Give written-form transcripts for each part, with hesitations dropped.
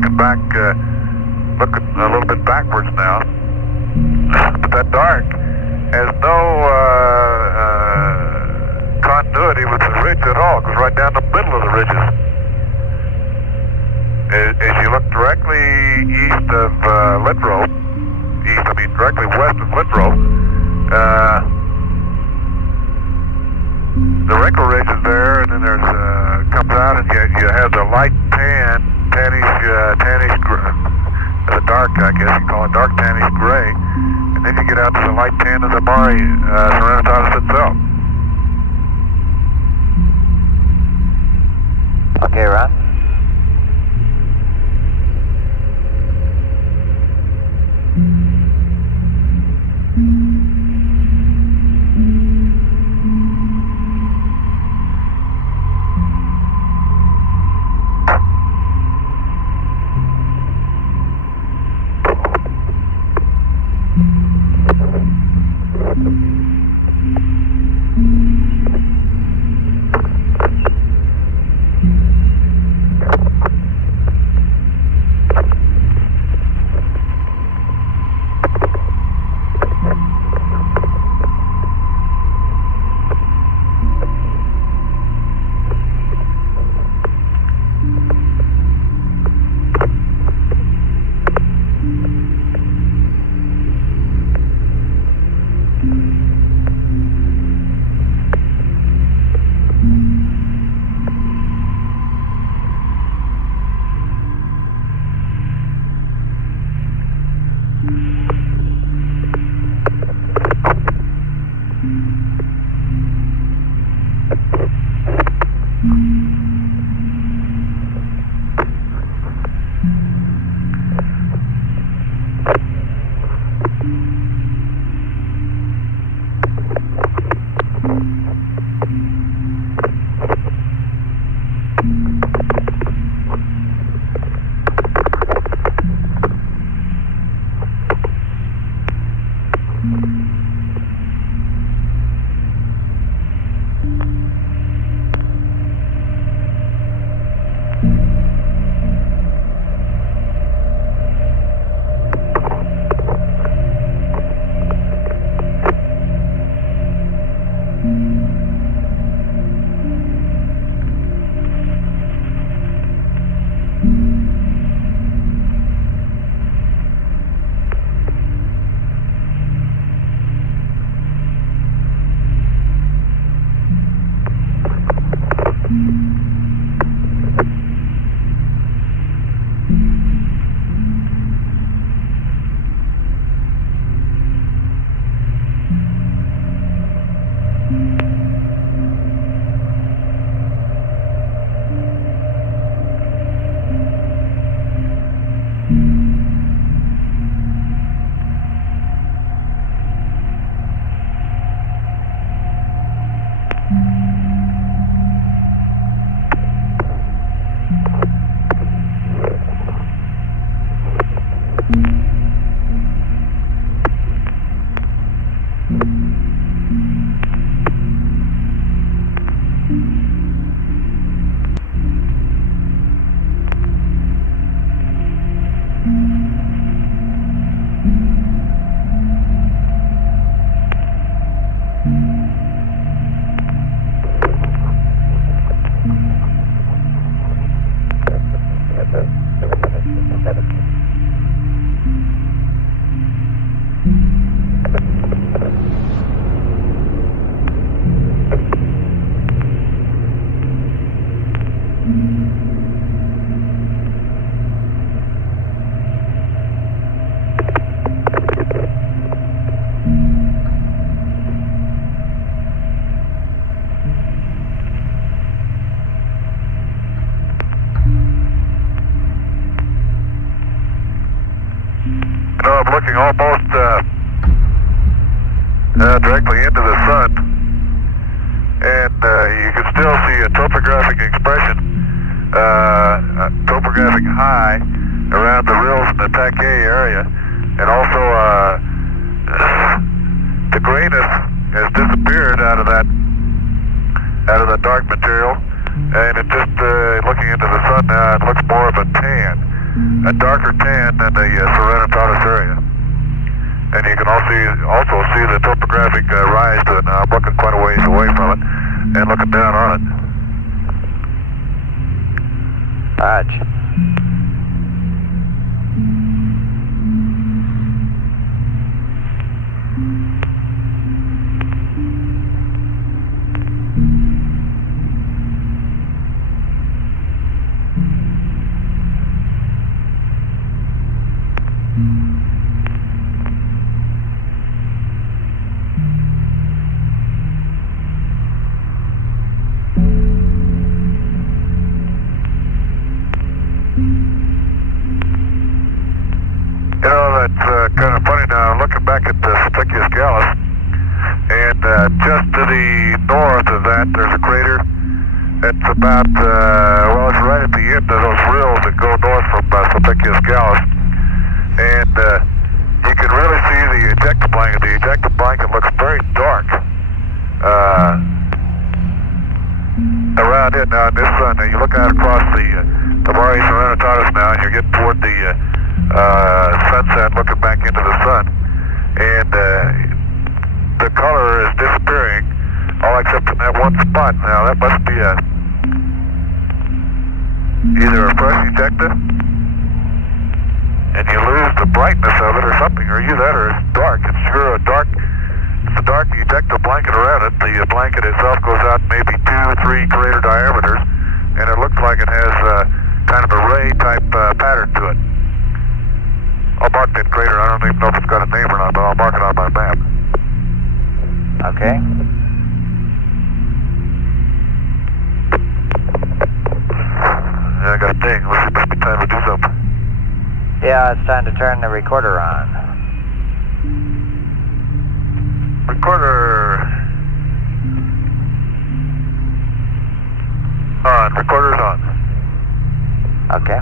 looking back, looking a little bit backwards now. But that dark has no continuity with the ridge at all. It goes right down the middle of the ridges. As you look directly east of Littrow, directly west of Littrow, the wrinkle ridge is there, and then there's comes out, and you have the light tannish, the dark, I guess you call it dark tannish gray, and then you get out to the light tan of the Mare Serenitatis itself. Okay, Ron. I'm looking almost directly into the sun, and you can still see a topographic expression, topographic high around the rills in the Takei area, and also the grayness has disappeared out of that dark material, and it just looking into the sun now, it looks more of a tan. a darker tan than the Serenitatis area. And you can also see the topographic rise to it. Now I'm looking quite a ways away from it and looking down on it. Roger. It's kind of funny now, looking back at the Statistius Gallus, and just to the north of that, there's a crater. It's about, well, it's right at the end of those rills that go north from Statistius Gallus, and you can really see the ejecta blanket. The ejecta blanket looks very dark around it. Now in this sun, you look out across the Mare Serenitatis now, and you get toward the sunset, looking back into the sun, and the color is disappearing, all except in that one spot. Now that must be either a fresh ejecta, and you lose the brightness of it or something, or either that or it's dark. It's sure a dark ejecta blanket around it. The blanket itself goes out maybe 2-3 crater diameters, and it looks like it has kind of a ray type pattern to it. I'll mark that crater. I don't even know if it's got a name or not, but I'll mark it on my map. Okay. Yeah, I got a ding. Looks like it must be time to do something. Yeah, it's time to turn the recorder on. Recorder on. Recorder's on. Okay.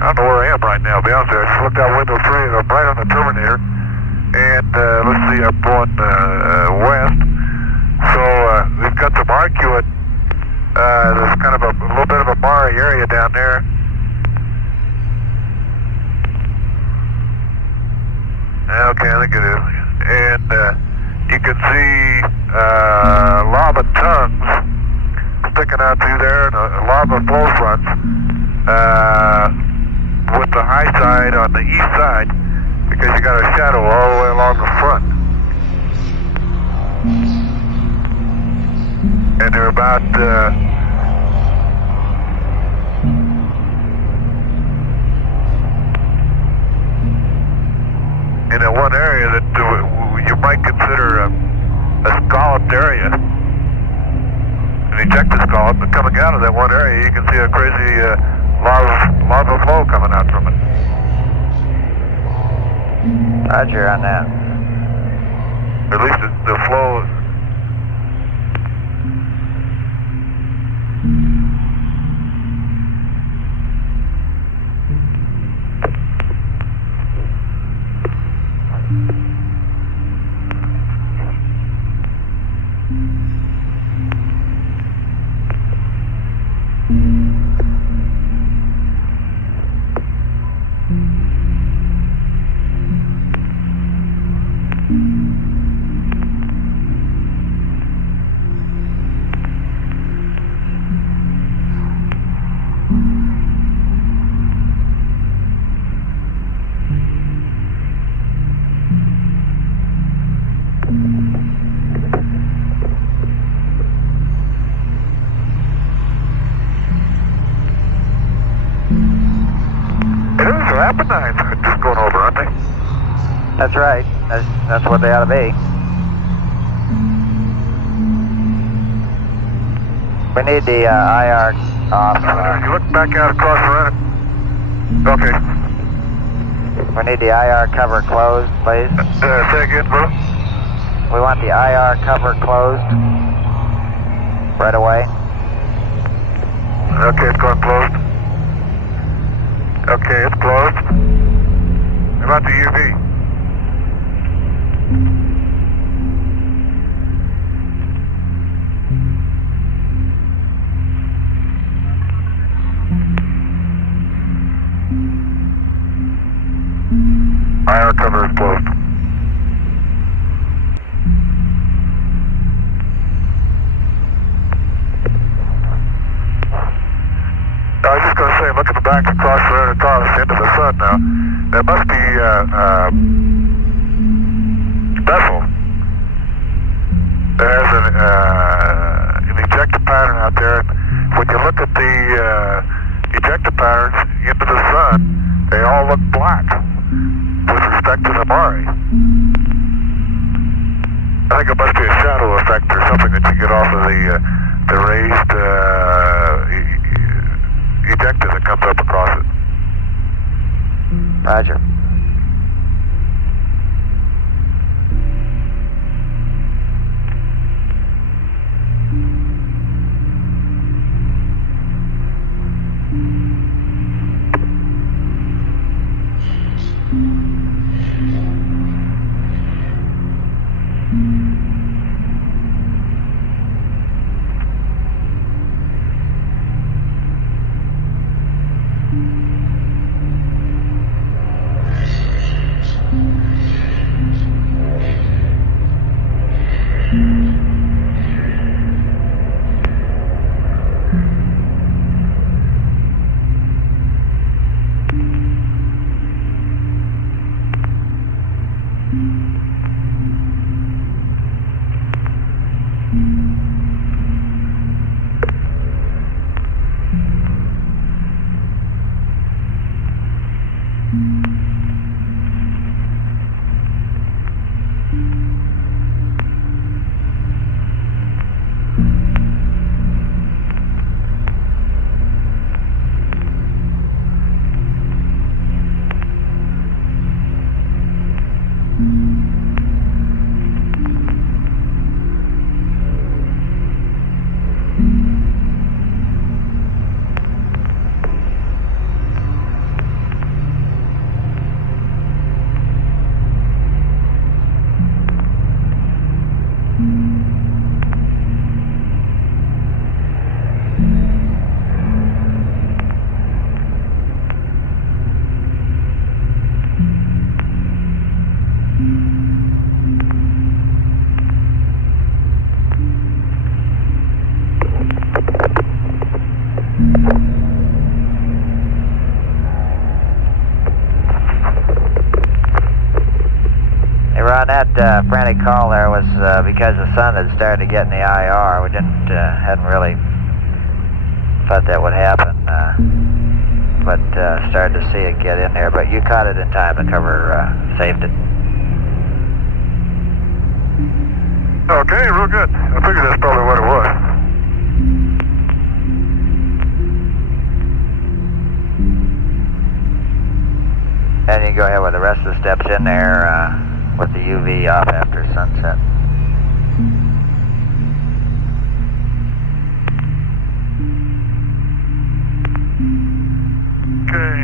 I don't know where I am right now, to be honest with you. I just looked out window 3 and I'm right on the Terminator. And let's see, I'm going west. So we've got some arcuate. There's kind of a little bit of a Mare area down there. Okay, I think it is. And you can see lava tongues sticking out through there, and lava flow fronts. With the high side on the east side, because you got a shadow all the way along the front. And they're about in that one area that you might consider a scalloped area, an ejecta scallop, but coming out of that one area you can see a crazy lava flow coming out from it. Roger on that. At least the flow. Apennines just going over, aren't they? That's right. That's what they ought to be. We need the IR off. You look back out across the run. Okay. We need the IR cover closed, please. Say again, bro? We want the IR cover closed right away. Okay, it's going closed. Okay, it's closed. How about the UV? IR cover is closed. I was just going to say, look at the back across the road across the end of the sun now. There must be a vessel that has an ejector pattern out there. When you look at the ejector patterns into the sun, they all look black with respect to the Mari. I think it must be a shadow effect or something that you get off of the raised ejector that comes up across it. Roger. That frantic call there was because the sun had started to get in the IR. We hadn't really thought that would happen, but started to see it get in there. But you caught it in time. The cover saved it. Okay, real good. I figured that's probably what it was. And you can go ahead with the rest of the steps in there. With the UV off after sunset. Okay.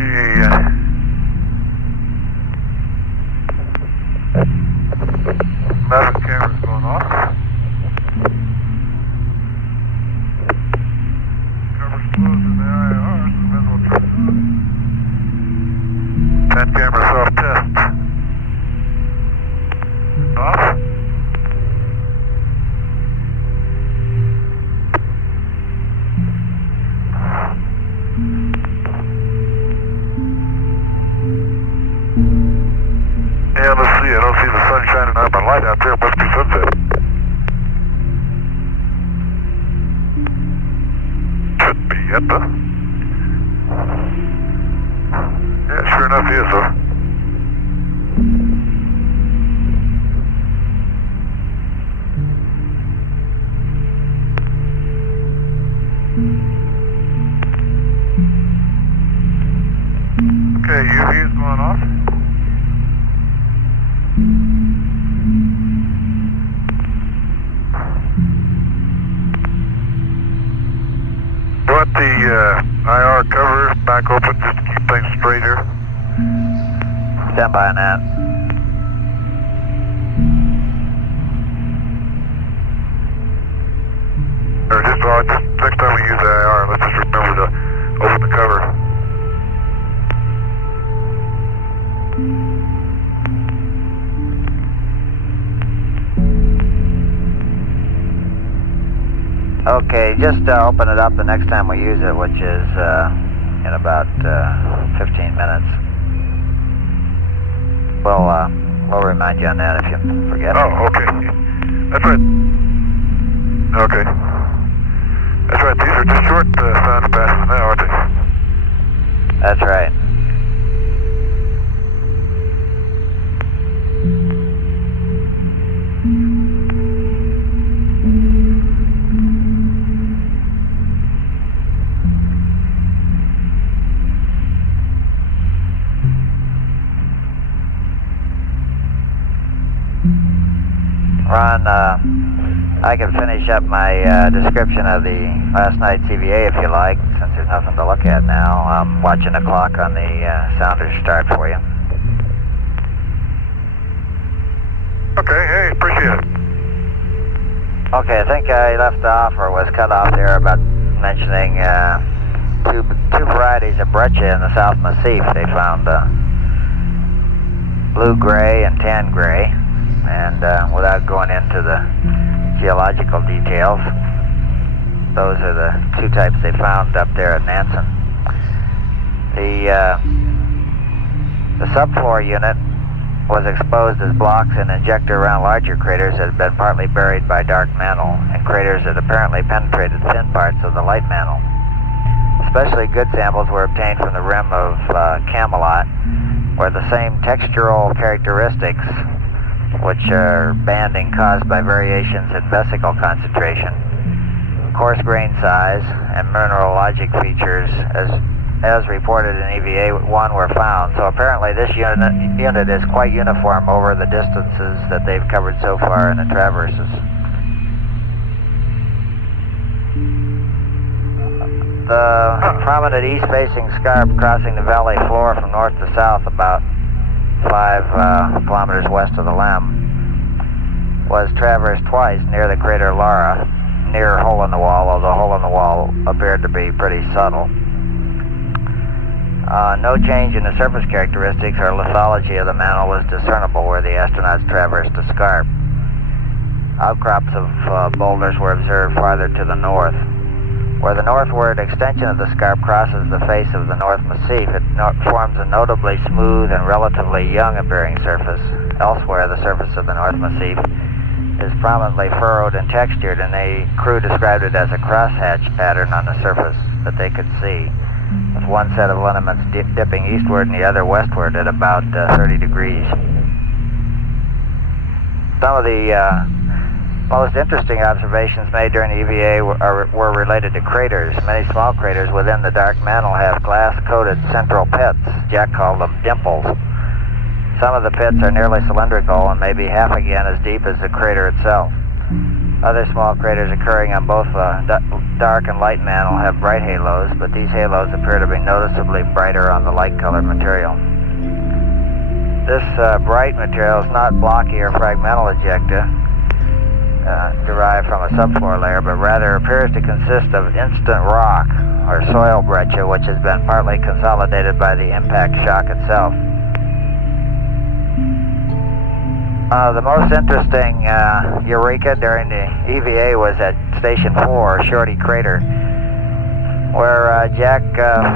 Mavic camera's going off. Cover's closed in the IR, so visual turns on. 10 camera self-test. light out there. It must be sunset. Shouldn't be yet, though. Yeah, sure enough, he is, though. Okay, UV is going off. Want the IR cover back open just to keep things straight here? Stand by on that. Or just next time we use the IR, let's just remember to open the cover. Okay, just open it up the next time we use it, which is in about 15 minutes. We'll remind you on that if you forget. Oh, okay. That's right. Okay. That's right. These are just short sound passes now, aren't they? That's right. Ron, I can finish up my description of the last night's EVA if you like, since there's nothing to look at now. I'm watching the clock on the sounder start for you. Okay, hey, appreciate it. Okay, I think I left off or was cut off there about mentioning two varieties of breccia in the South Massif. They found blue-gray and tan-gray. And without going into the geological details, those are the two types they found up there at Nansen. The subfloor unit was exposed as blocks and injector around larger craters that had been partly buried by dark mantle, and craters that apparently penetrated thin parts of the light mantle. Especially good samples were obtained from the rim of Camelot, where the same textural characteristics, which are banding caused by variations in vesicle concentration, coarse grain size, and mineralogic features as reported in EVA-1 were found. So apparently this unit is quite uniform over the distances that they've covered so far in the traverses. The prominent east-facing scarp crossing the valley floor from north to south about 5 kilometers west of the Lem was traversed twice near the crater Lara, near hole in the wall, although hole in the wall appeared to be pretty subtle. No change in the surface characteristics or lithology of the mantle was discernible where the astronauts traversed the scarp. Outcrops of boulders were observed farther to the north. Where the northward extension of the scarp crosses the face of the North Massif, it forms a notably smooth and relatively young-appearing surface. Elsewhere, the surface of the North Massif is prominently furrowed and textured, and the crew described it as a crosshatch pattern on the surface that they could see, with one set of lineaments dipping eastward and the other westward at about 30 degrees. Some of the most interesting observations made during the EVA were related to craters. Many small craters within the dark mantle have glass-coated central pits. Jack called them dimples. Some of the pits are nearly cylindrical and may be half again as deep as the crater itself. Other small craters occurring on both dark and light mantle have bright halos, but these halos appear to be noticeably brighter on the light-colored material. This bright material is not blocky or fragmental ejecta, derived from a subfloor layer, but rather appears to consist of instant rock or soil breccia, which has been partly consolidated by the impact shock itself. The most interesting eureka during the EVA was at Station 4, Shorty Crater, where Jack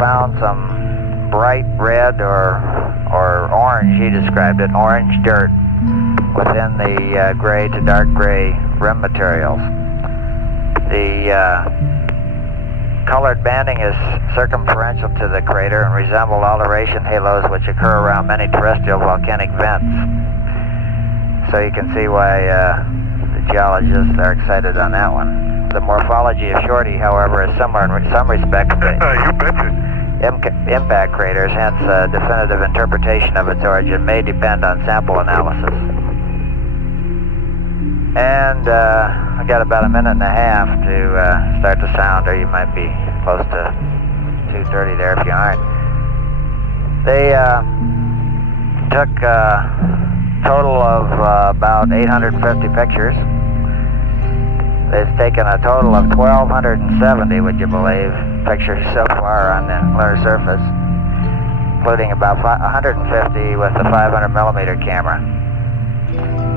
found some bright red or orange, he described it, orange dirt, within the gray to dark gray rim materials. The colored banding is circumferential to the crater and resemble alteration halos which occur around many terrestrial volcanic vents. So you can see why the geologists are excited on that one. The morphology of Shorty, however, is similar in some respects to You betcha. impact craters, hence a definitive interpretation of its origin may depend on sample analysis. And I got about a minute and a half to start the sound, or you might be close to 2:30 there if you aren't. They took a total of about 850 pictures. They've taken a total of 1,270, would you believe, pictures so far on the lunar surface, including about 150 with the 500 millimeter camera,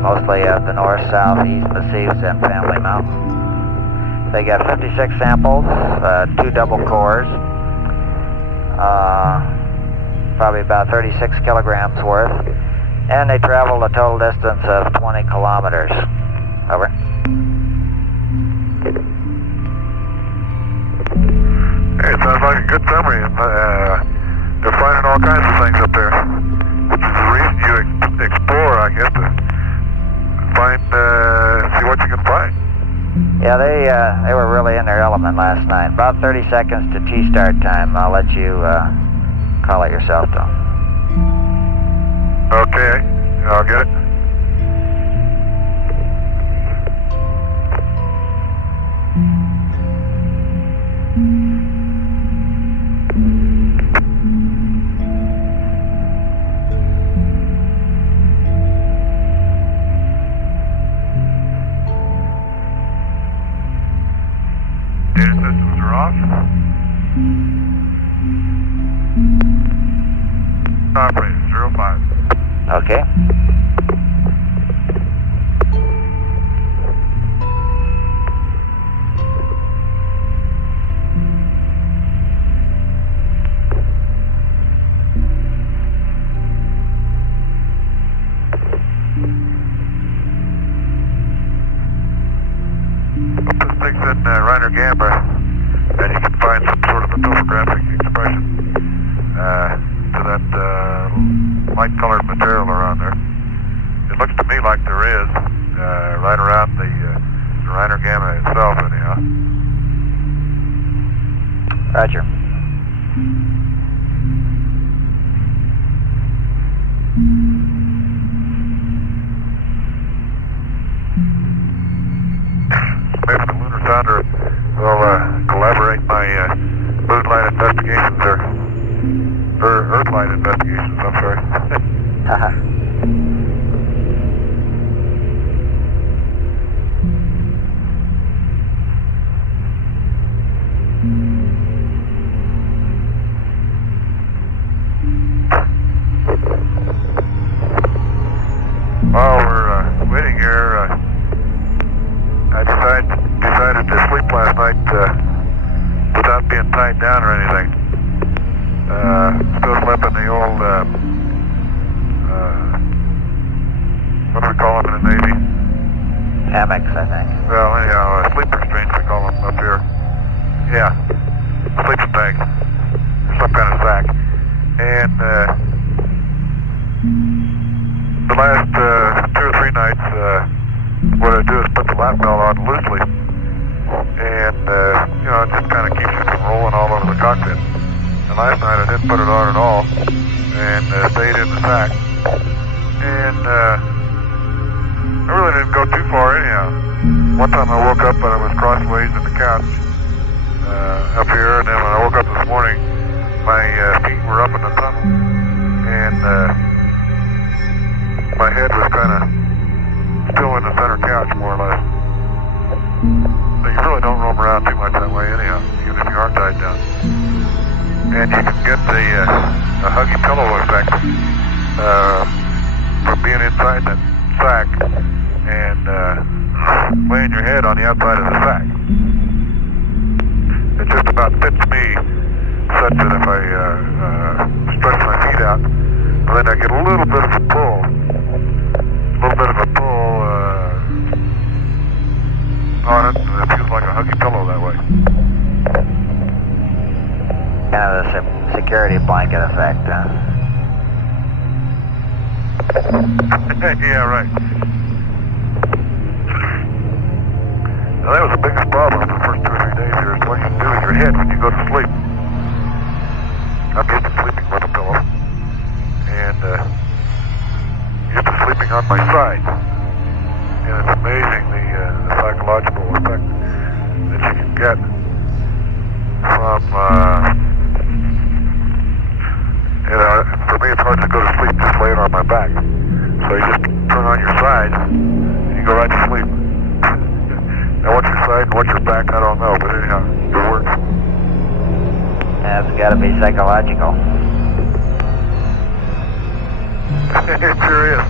mostly of the north, south, east massifs and family mountains. They got 56 samples, 2 double cores, probably about 36 kilograms worth, and they traveled a total distance of 20 kilometers. Over. Hey, it sounds like a good summary, and they're finding all kinds of things up there, which is the reason you explore, I guess, to find, see what you can find. Yeah, they were really in their element last night. About 30 seconds to T-start time. I'll let you call it yourself, Tom. Okay, I'll get it. Data systems are off. Operator 05. Okay. Put this thing's in Riner Gamma, and you can find some sort of a topographic expression to that light-colored material around there. It looks to me like there is, right around the Riner Gamma itself, anyhow. Roger. Maybe the lunar sounder will collaborate my moonlight investigations or earthlight investigations, I'm sorry. While we're waiting here, I decided to sleep last night without being tied down or anything. Still slept in the old, what do we call them in the Navy? Hammocks, I think. Well, anyhow, sleeper restraints we call them up here. Yeah, sleeping bag, or some kind of sack. And the last 2 or 3 nights, what I do is put the lap belt on loosely, and it just kind of keeps it from rolling all over the cockpit. And last night I didn't put it on at all, and stayed in the sack. And I really didn't go too far anyhow. One time I woke up and I was crossways in the couch up here, and then when I woke up this morning, my feet were up in the tunnel, and my head was kind of still in the center couch, more or less. So you really don't roam around too much that way anyhow, even if you aren't tied down. And you can get a huggy pillow effect from being inside that sack and laying your head on the outside of the sack. It just about fits me such that if I stretch my feet out, then I get a little bit of a pull Yeah, right. Now, that was the biggest problem for the first 2 or 3 days here is what you do in your head when you go to sleep. I'm used to sleeping with a pillow. And used to sleeping on my side. And it's amazing the psychological effect that you can get from, for me it's hard to go to sleep just laying on my back. So you just turn on your side, and you go right to sleep. Now what's your side and what's your back, I don't know, but anyhow, it works. That's got to be psychological. It sure is.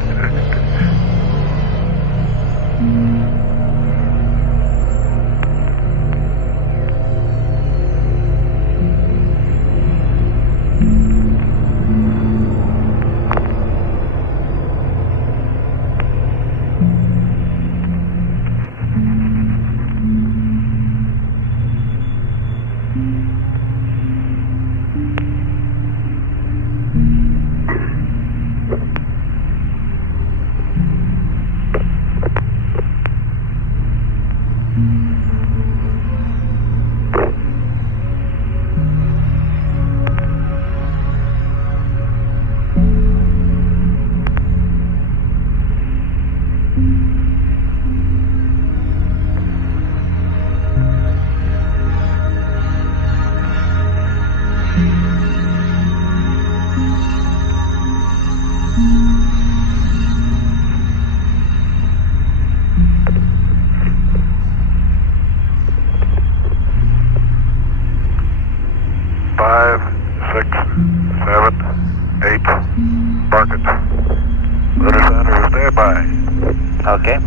Okay.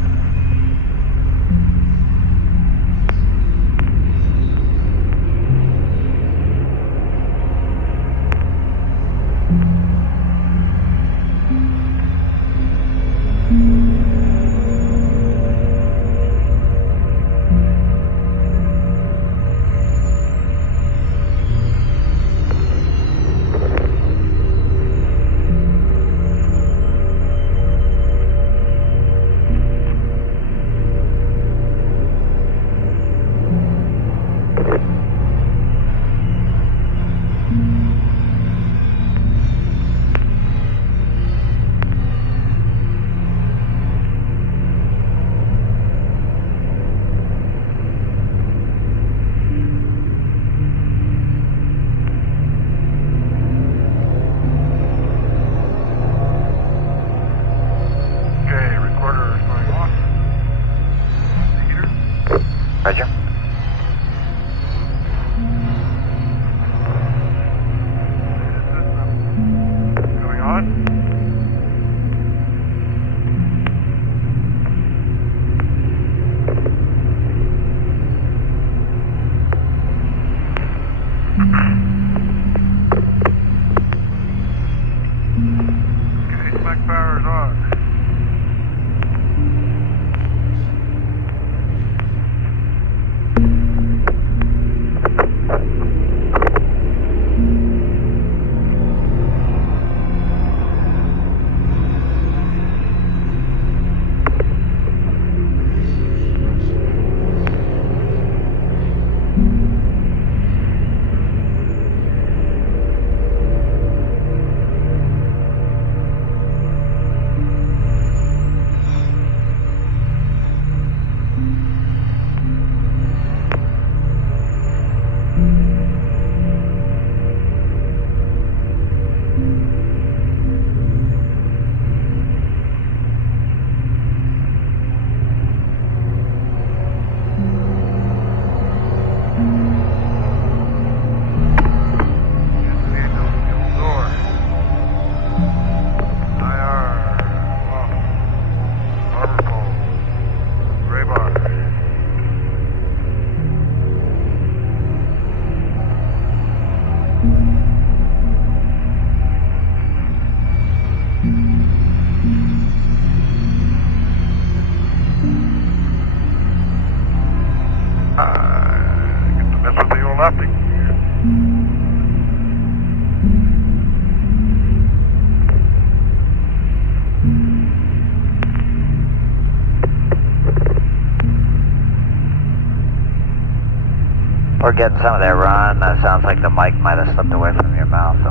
Roger. Going on. Okay, spec power is on. We're getting some of that run. Sounds like the mic might have slipped away from your mouth. So.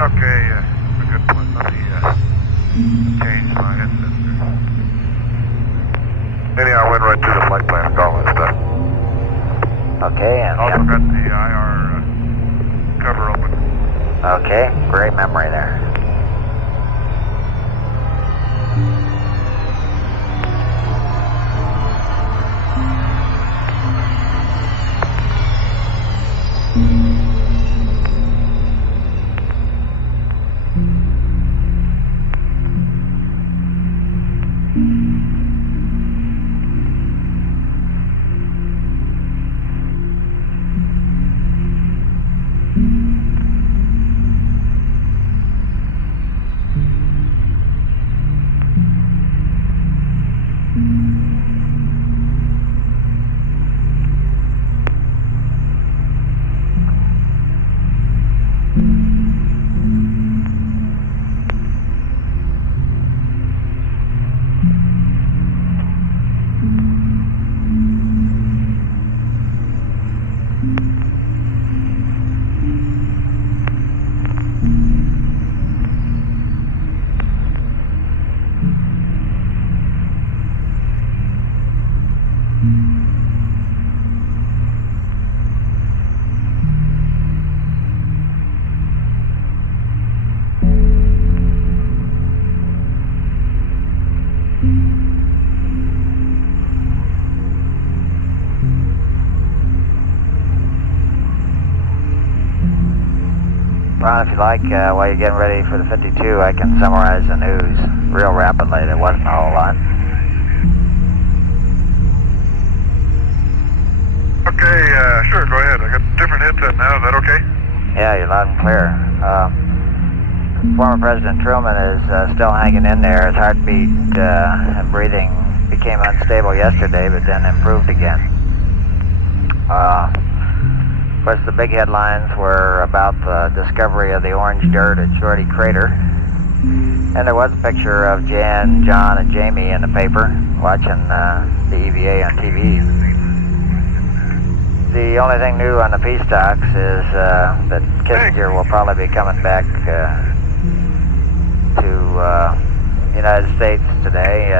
Okay, a good point. Let me change my headset there. Anyhow, I went right through the flight plan and all that stuff. Okay, and Also got the IR cover open. okay, great memory there. Ron, if you like, while you're getting ready for the 52, I can summarize the news real rapidly. There wasn't a whole lot. Okay, sure, go ahead. I got a different headset now. Is that okay? Yeah, you're loud and clear. Former President Truman is still hanging in there. His heartbeat and breathing became unstable yesterday, but then improved again. Of course, the big headlines were about the discovery of the orange dirt at Shorty Crater. And there was a picture of Jan, John, and Jamie in the paper watching the EVA on TV. The only thing new on the peace talks is that Kissinger will probably be coming back to the United States today.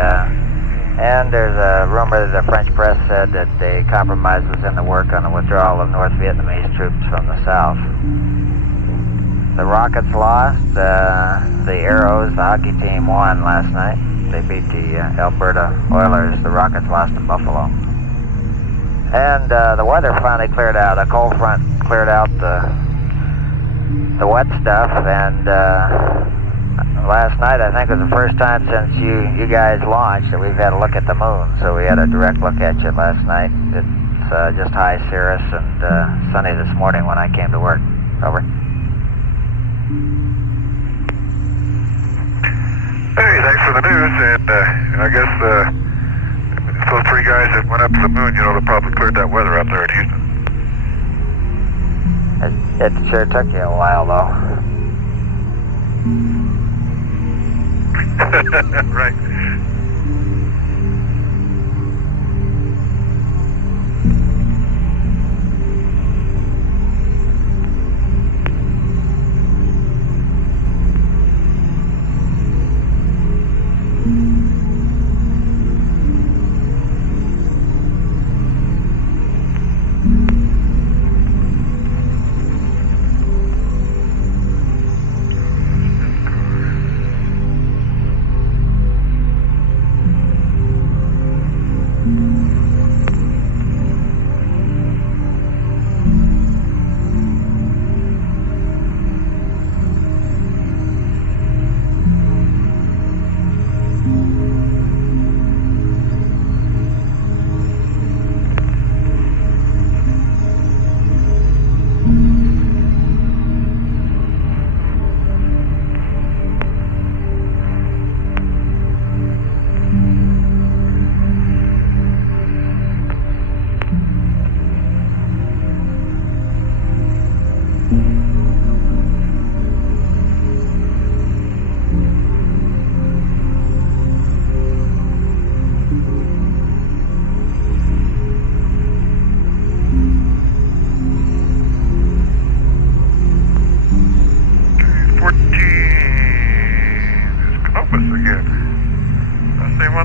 And there's a rumor that the French press said that a compromise was in the work on the withdrawal of North Vietnamese troops from the south. The Rockets lost. The Arrows, the hockey team, won last night. They beat the Alberta Oilers. The Rockets lost in Buffalo. And the weather finally cleared out. A cold front cleared out the wet stuff, and last night I think was the first time since you guys launched that we've had a look at the moon. So we had a direct look at you last night. It's just high cirrus and sunny this morning when I came to work. Over. Hey, thanks for the news, and I guess those three guys that went up to the moon, you know, they probably cleared that weather up there in Houston. It sure took you a while, though. Right.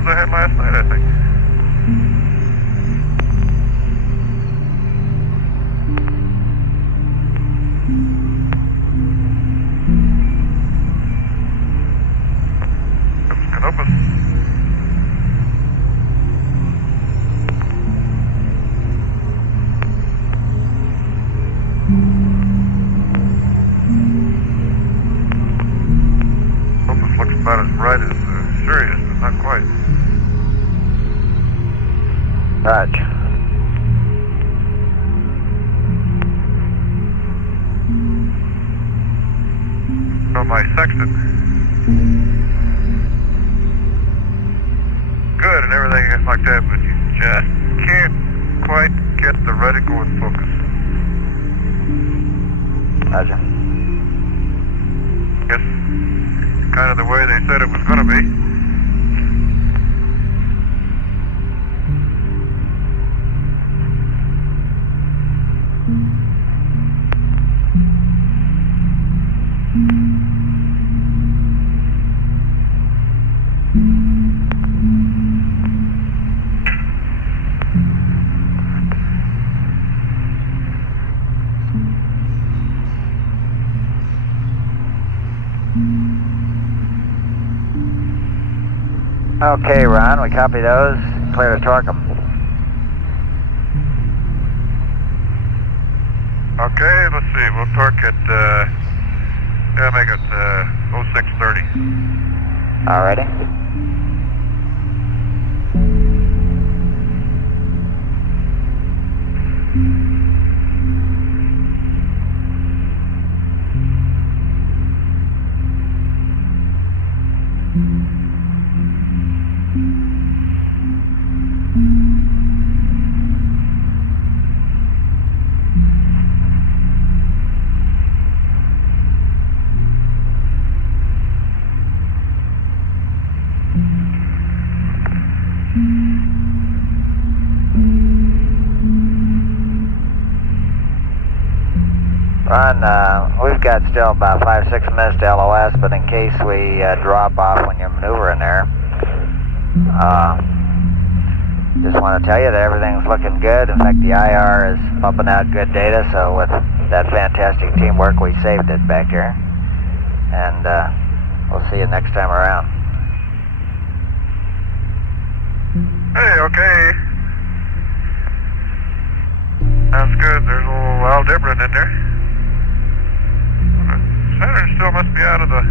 ones I had last night, I think. Canopus. Canopus looks about as bright as Sirius, but not quite. Roger. So my sextant. Good and everything like that, but you just can't quite get the reticle in focus. Roger. Guess kind of the way they said it was going to be. Okay, Ron, we copy those. Clear to torque them. Okay, let's see. We'll torque at, make it 0630. Alrighty. Ron, we've got still about 5-6 minutes to LOS, but in case we drop off when you're maneuvering there, just want to tell you that everything's looking good. In fact, the IR is pumping out good data, so with that fantastic teamwork, we saved it back here. And we'll see you next time around. Hey, okay. Sounds good. There's a little Aldebaran in there. Saturn still must be out of the...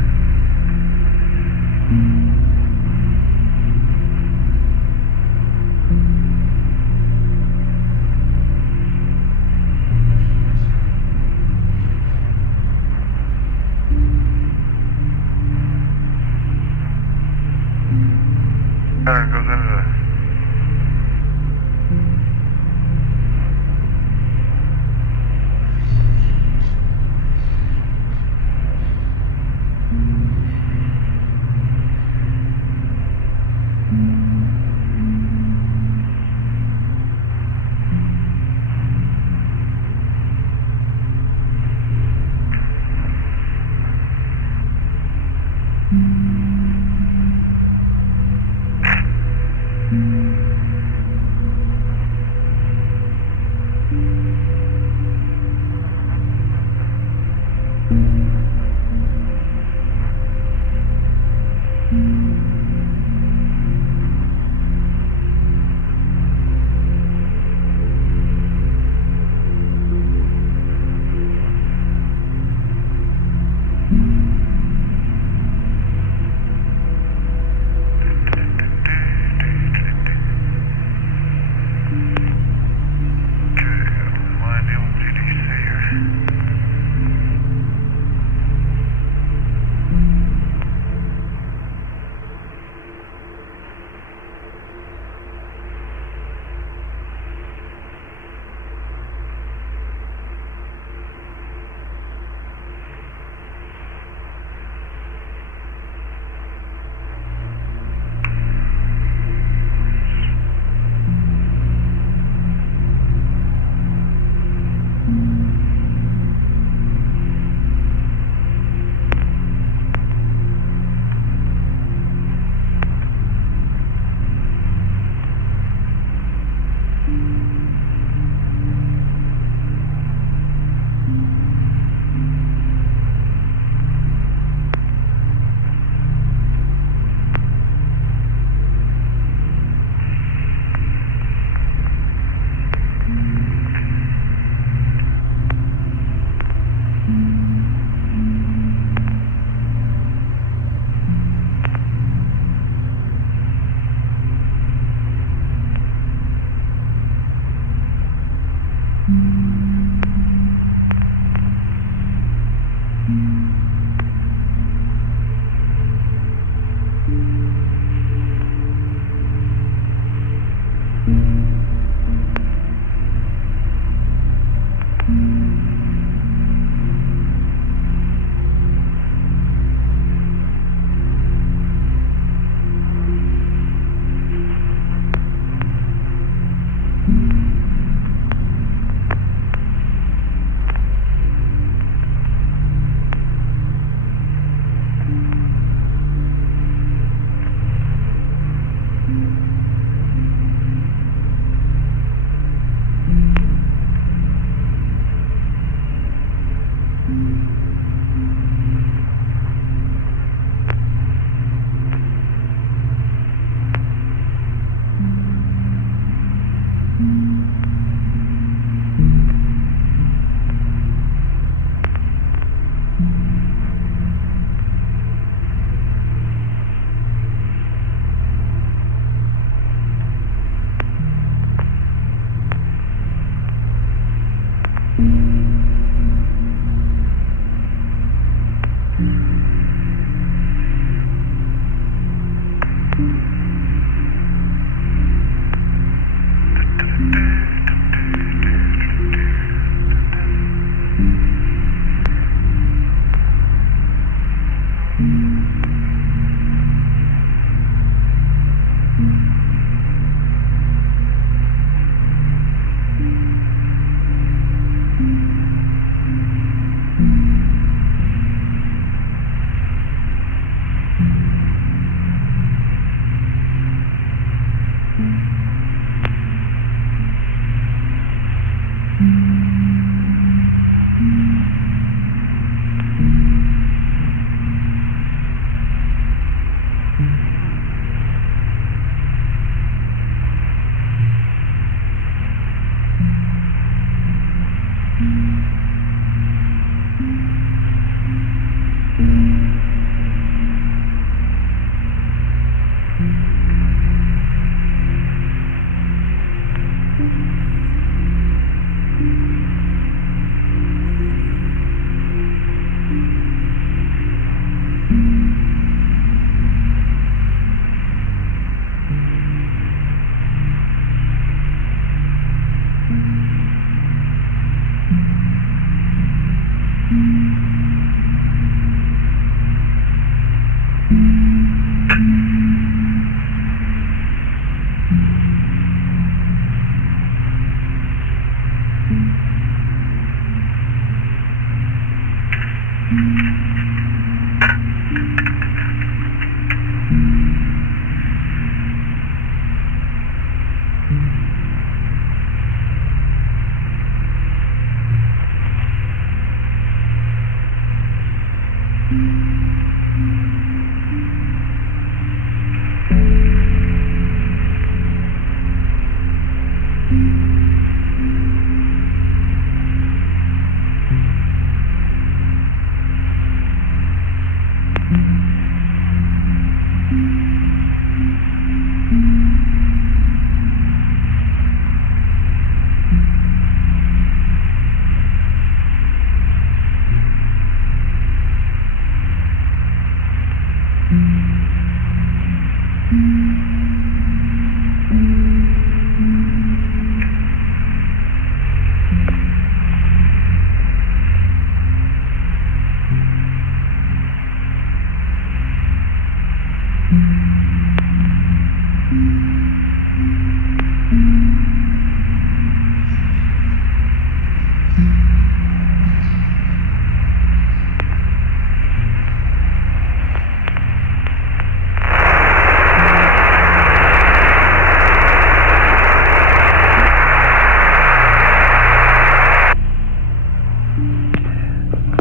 Saturn goes into the...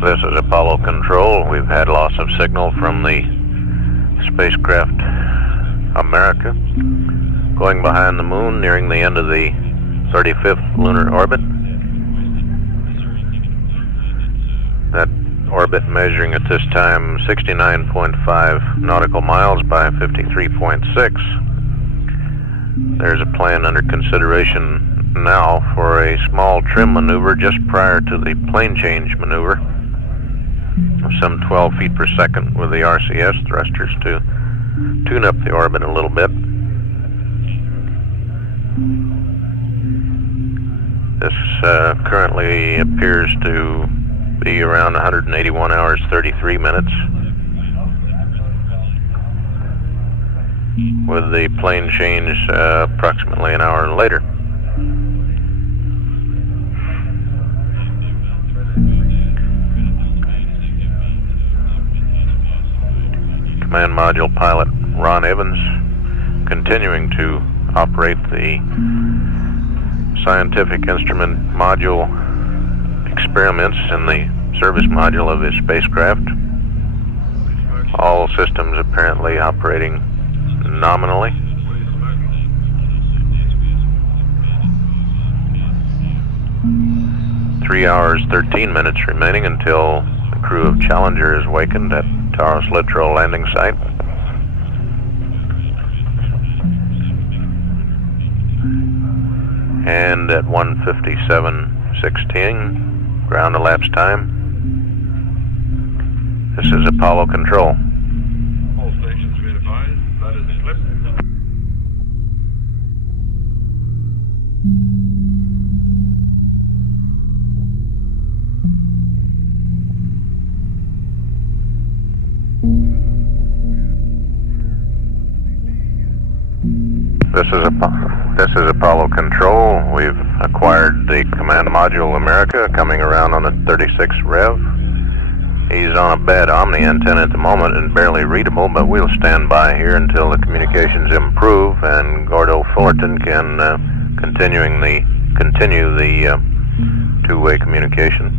This is Apollo Control. We've had loss of signal from the spacecraft America going behind the moon, nearing the end of the 35th lunar orbit. That orbit measuring at this time 69.5 nautical miles by 53.6. There's a plan under consideration now for a small trim maneuver just prior to the plane change maneuver of some 12 feet per second with the RCS thrusters to tune up the orbit a little bit. This currently appears to be around 181 hours 33 minutes, with the plane change approximately an hour later. Command Module pilot Ron Evans continuing to operate the scientific instrument module experiments in the service module of his spacecraft. All systems apparently operating nominally. Three hours, 13 minutes remaining until the crew of Challenger is wakened at Taurus Littrow landing site. And at 1:57:16, ground elapsed time. This is Apollo Control. All stations be advised, that is Eclipse. This is Apollo Control. We've acquired the Command Module America coming around on the 36 Rev. He's on a bad Omni antenna at the moment and barely readable, but we'll stand by here until the communications improve and Gordo Fullerton can continue the two-way communication.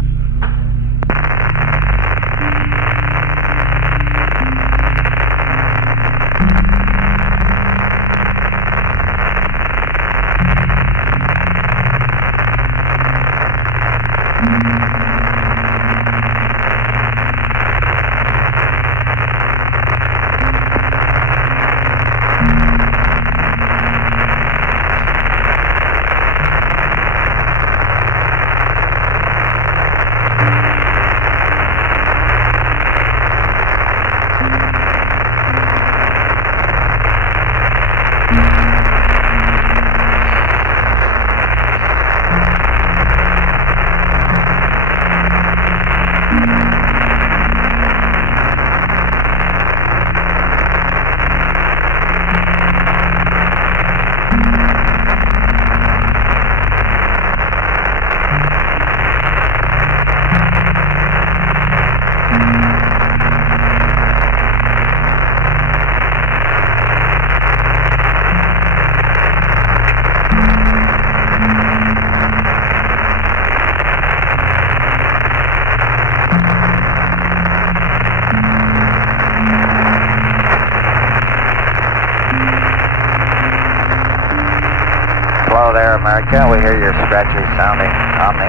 Hello there, America. We hear your scratchy sounding Omni.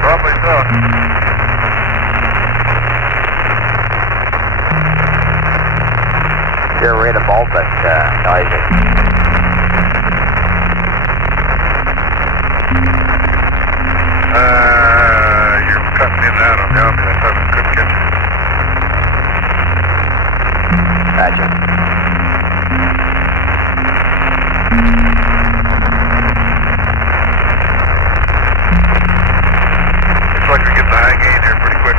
Probably so. You're readable, but noisy. You're cutting in and out on the Omni. I thought I couldn't get you. Roger. Looks like we get the high gain here pretty quick.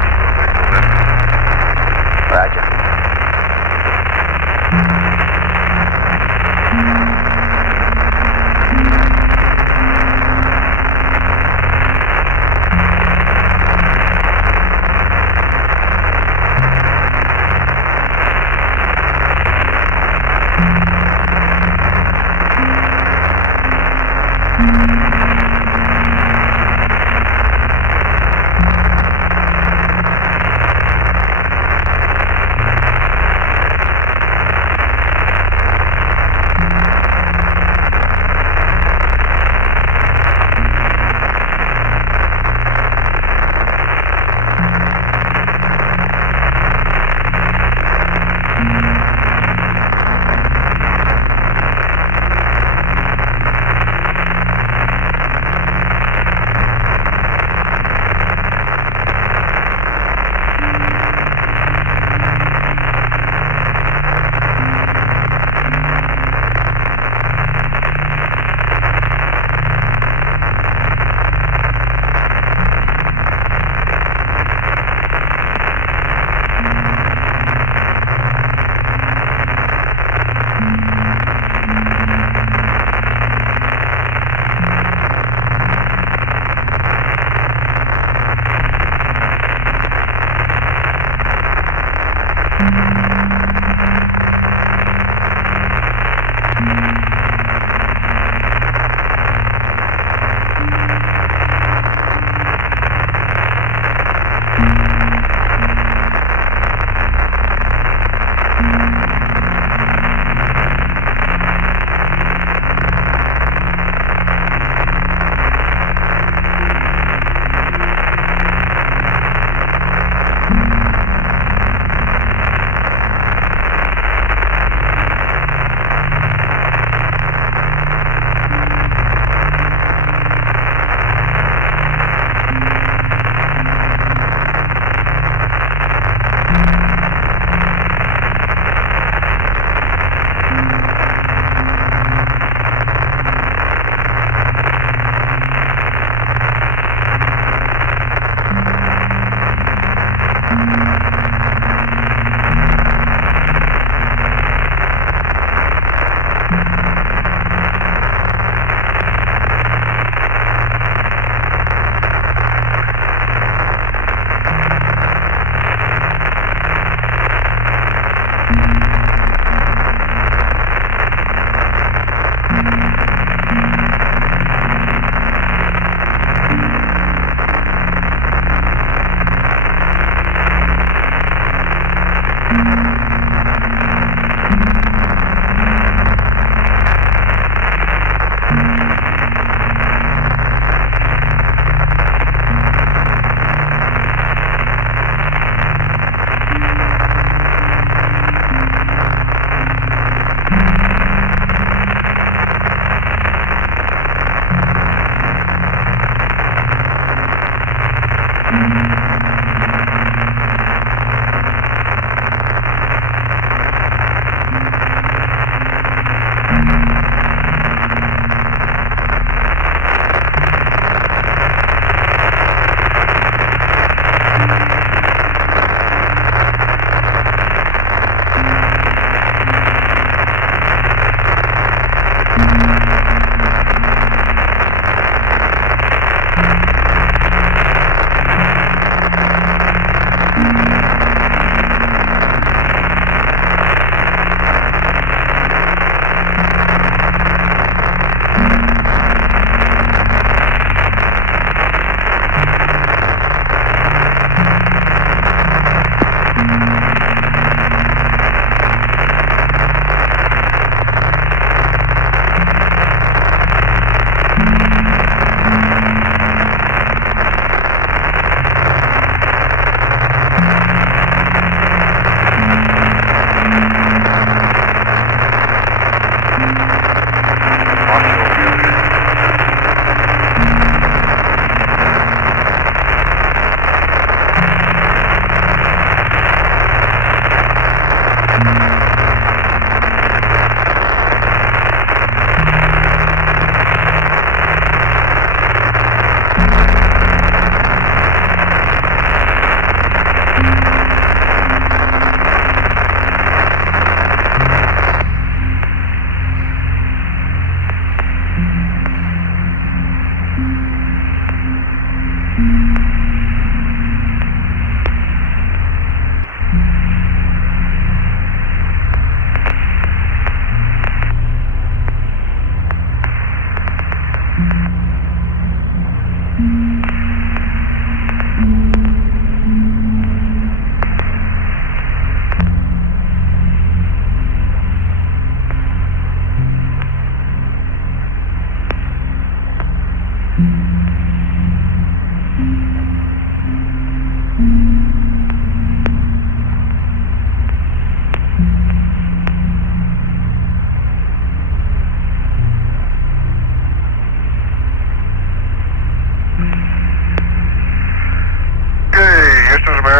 Roger.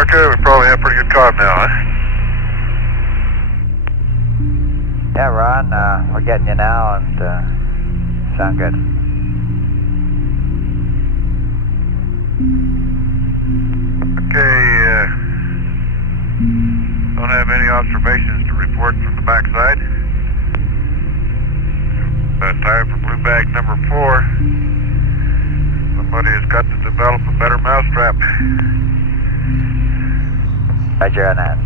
America. We probably have pretty good comm now, huh? Yeah, Ron, we're getting you now, and sound good. Okay, don't have any observations to report from the backside. Time for blue bag number 4. Somebody has got to develop a better mousetrap. Roger on that.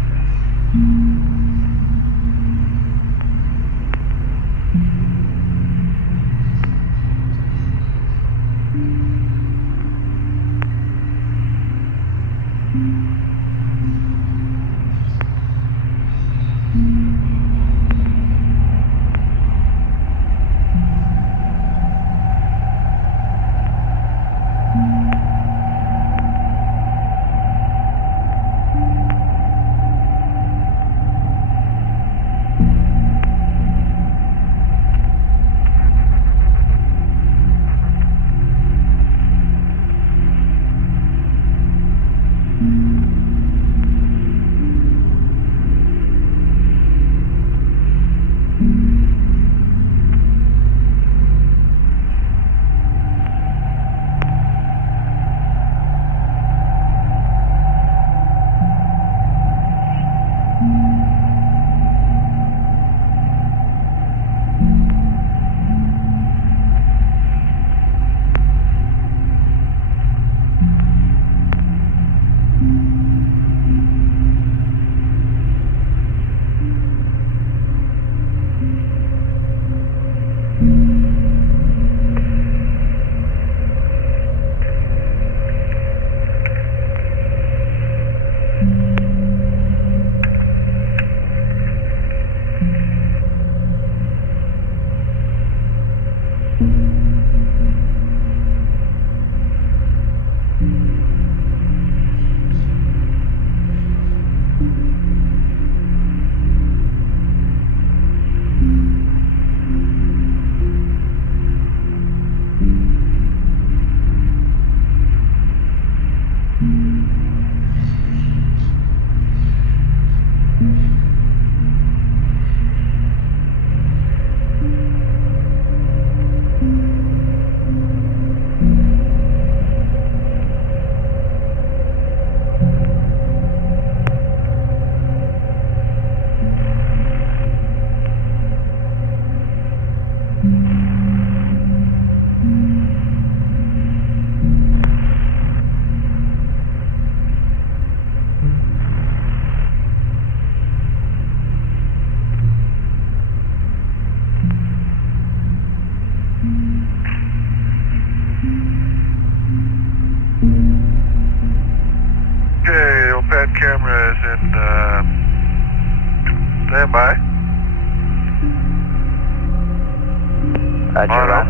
Camera is in standby. Roger, Ron.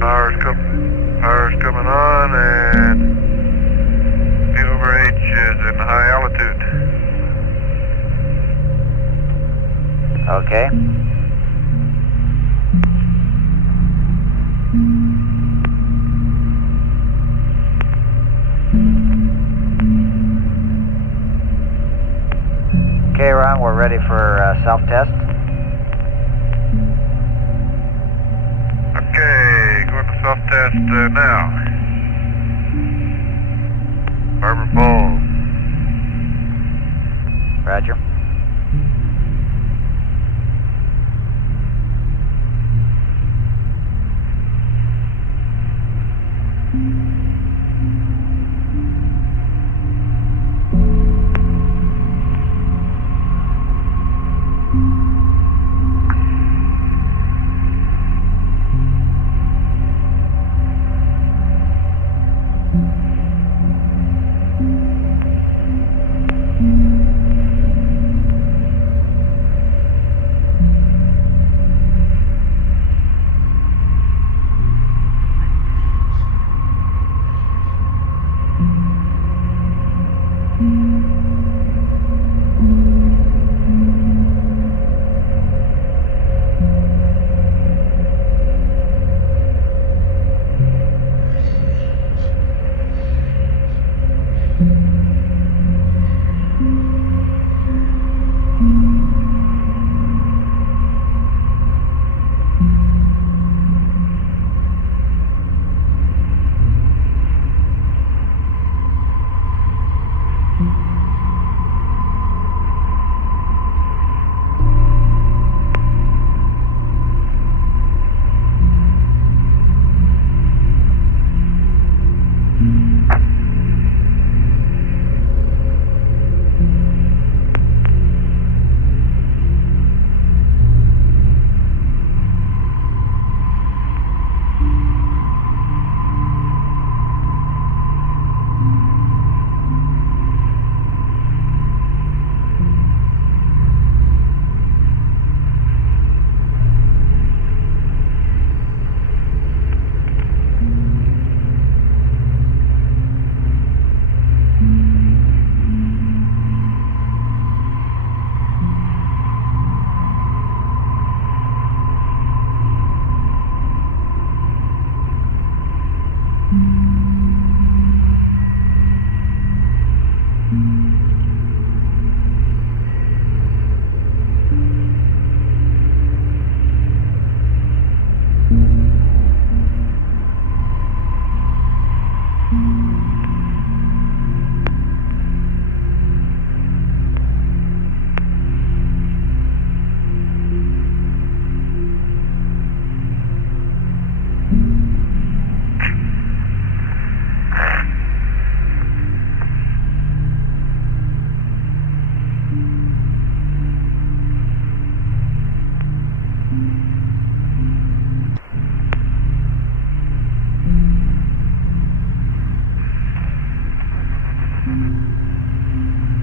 Power's coming on, and the over H is in high altitude. Okay. Okay, Ron, we're ready for self-test. Okay, going to self-test now. Harbor Falls. Roger.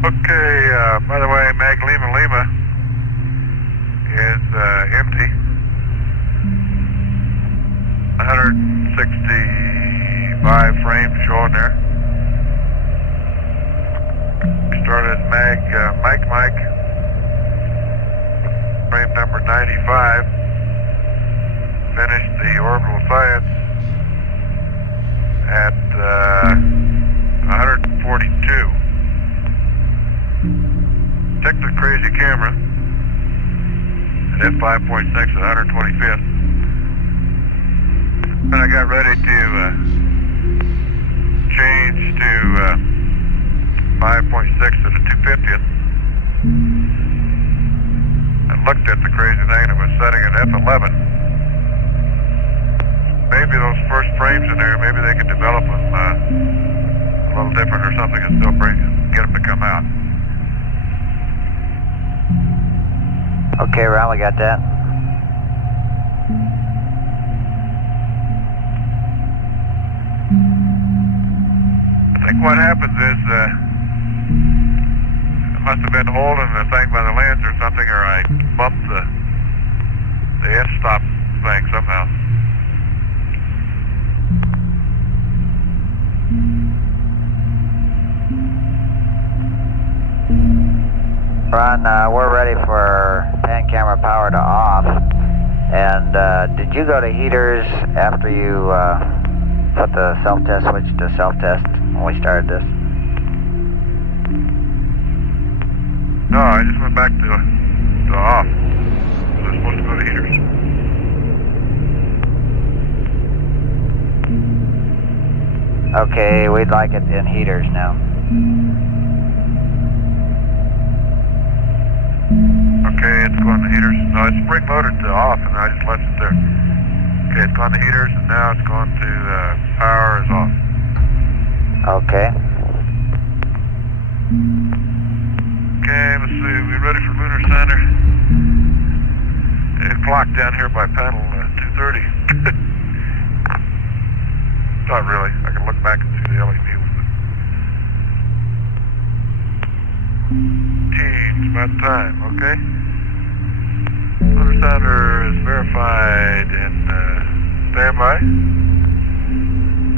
Okay, by the way, Mag Lima Lima is empty. 165 frames showing there. Started Mag Mike Mike, frame number 95. Finished the Orbital Science at 142. Checked the crazy camera at f5.6 at 125th. When I got ready to change to 5.6 at the 250th, I looked at the crazy thing and it was setting at f11. Maybe those first frames in there, maybe they could develop them a little different or something and still get them to come out. Okay, Ron, we got that. I think what happens is I must have been holding the thing by the lens or something, or I bumped the f-stop thing somehow. Ron, we're ready for pan camera power to off. And did you go to heaters after you put the self-test switch to self-test when we started this? No, I just went back to off. So they're supposed to go to heaters. Okay, we'd like it in heaters now. Okay, it's going to heaters. No, it's spring loaded to off, and I just left it there. Okay, it's gone to heaters, and now it's going to power is off. Okay. Okay, let's see. We ready for Lunar Center? The clock down here by panel 230. Not really. I can look back and see the LED with it. It's about time, okay? Lunar Center is verified in standby.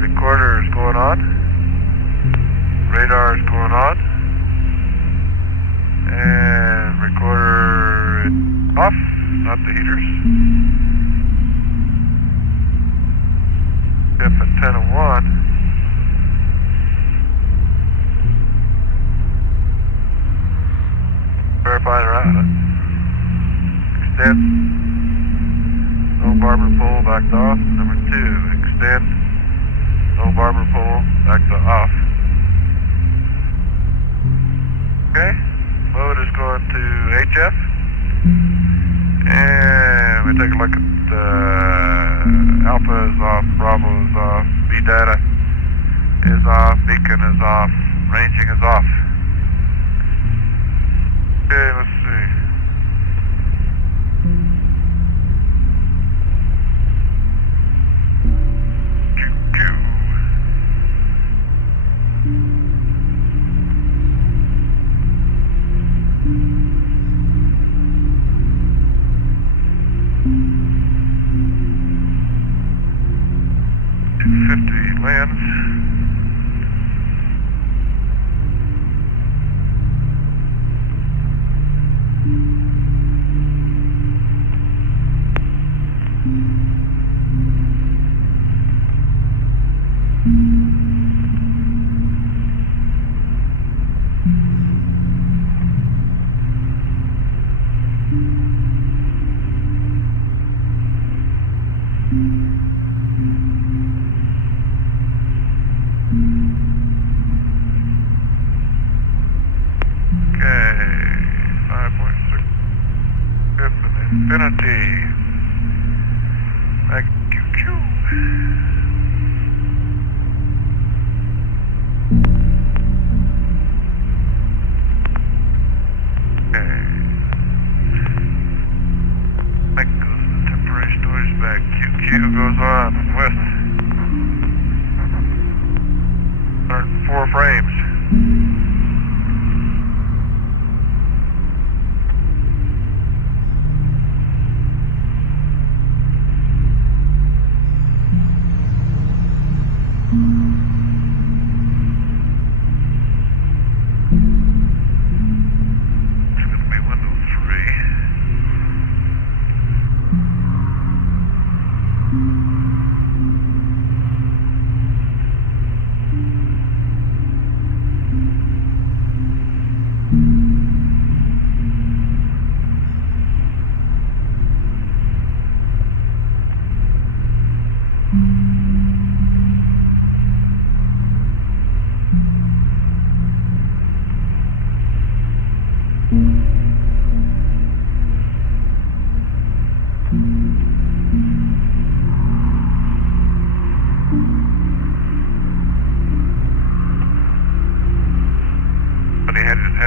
Recorder is going on. Radar is going on. And recorder is off, not the heaters. If antenna 1. Verify the route. Extend. No barber pole, back to off. Number 2, extend. No barber pole, back to off. Okay. Mode is going to HF. And we take a look at Alpha is off, Bravo is off, B data is off, Beacon is off, ranging is off. Okay, let's see. Q. 250 lands. Infinity. Thank you. Okay. That goes to the temporary storage bag. QQ goes on with 104 frames.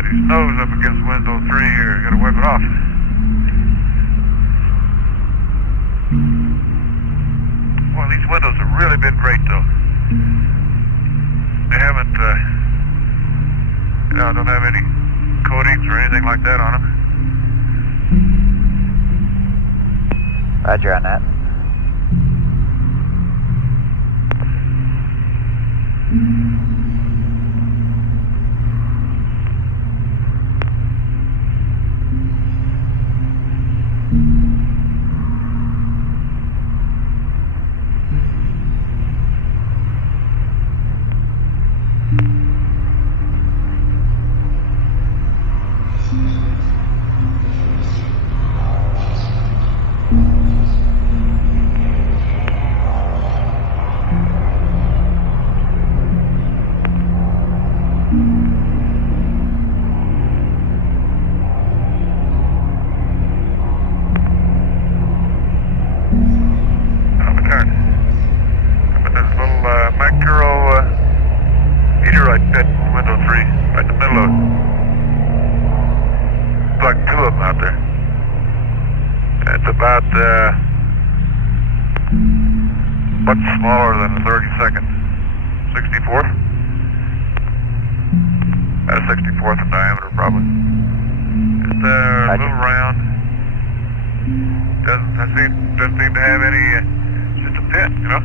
his nose up against window 3 here. Gotta wipe it off. Well, these windows have really been great, though. They haven't, don't have any coatings or anything like that on them. Roger on that. Much smaller than the 32nd. 64th? About a 64th in diameter, probably. Just a little round. Doesn't seem to have any, just a pit, you know?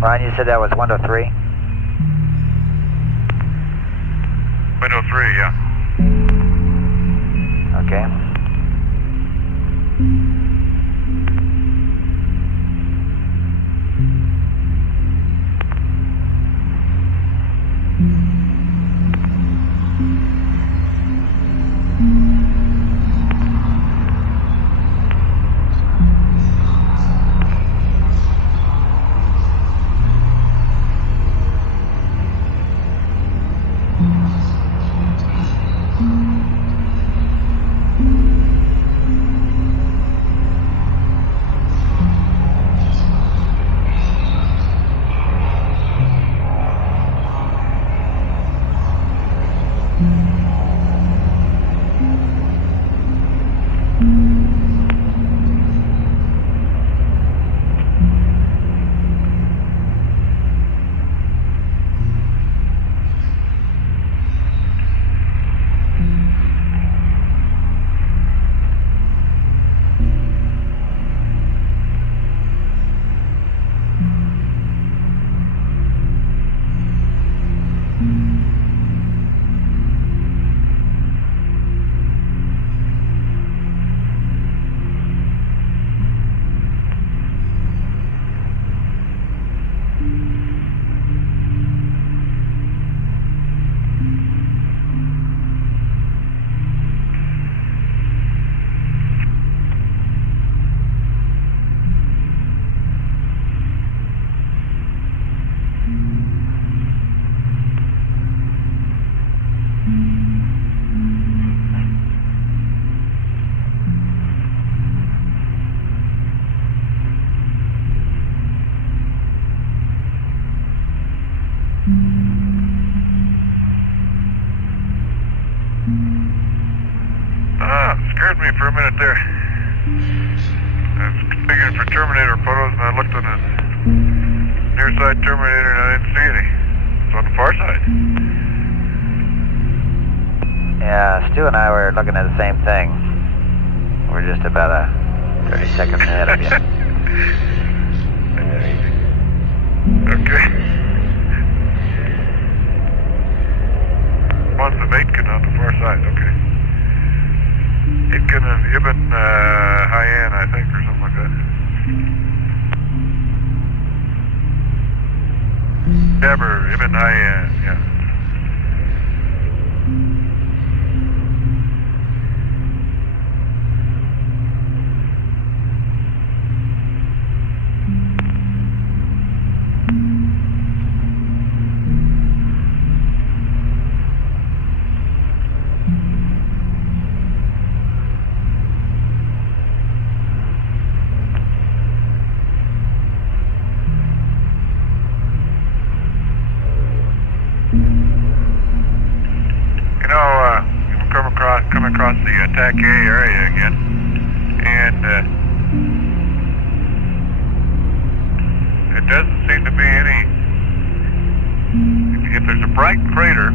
Ron, you said that was window 3? Window 3, yeah. Okay. Scared me for a minute there. I was figuring for Terminator photos and I looked on the near side Terminator and I didn't see any. It's on the far side. Yeah, Stu and I were looking at the same thing. We're just about 30 seconds ahead of you. Okay. Once the Aitken on the far side, okay. Aitken and Ibn Hayyan, I think, or something like that. Deber, Ibn Hayyan, yeah. TAC A area again, and it doesn't seem to be any. If there's a bright crater,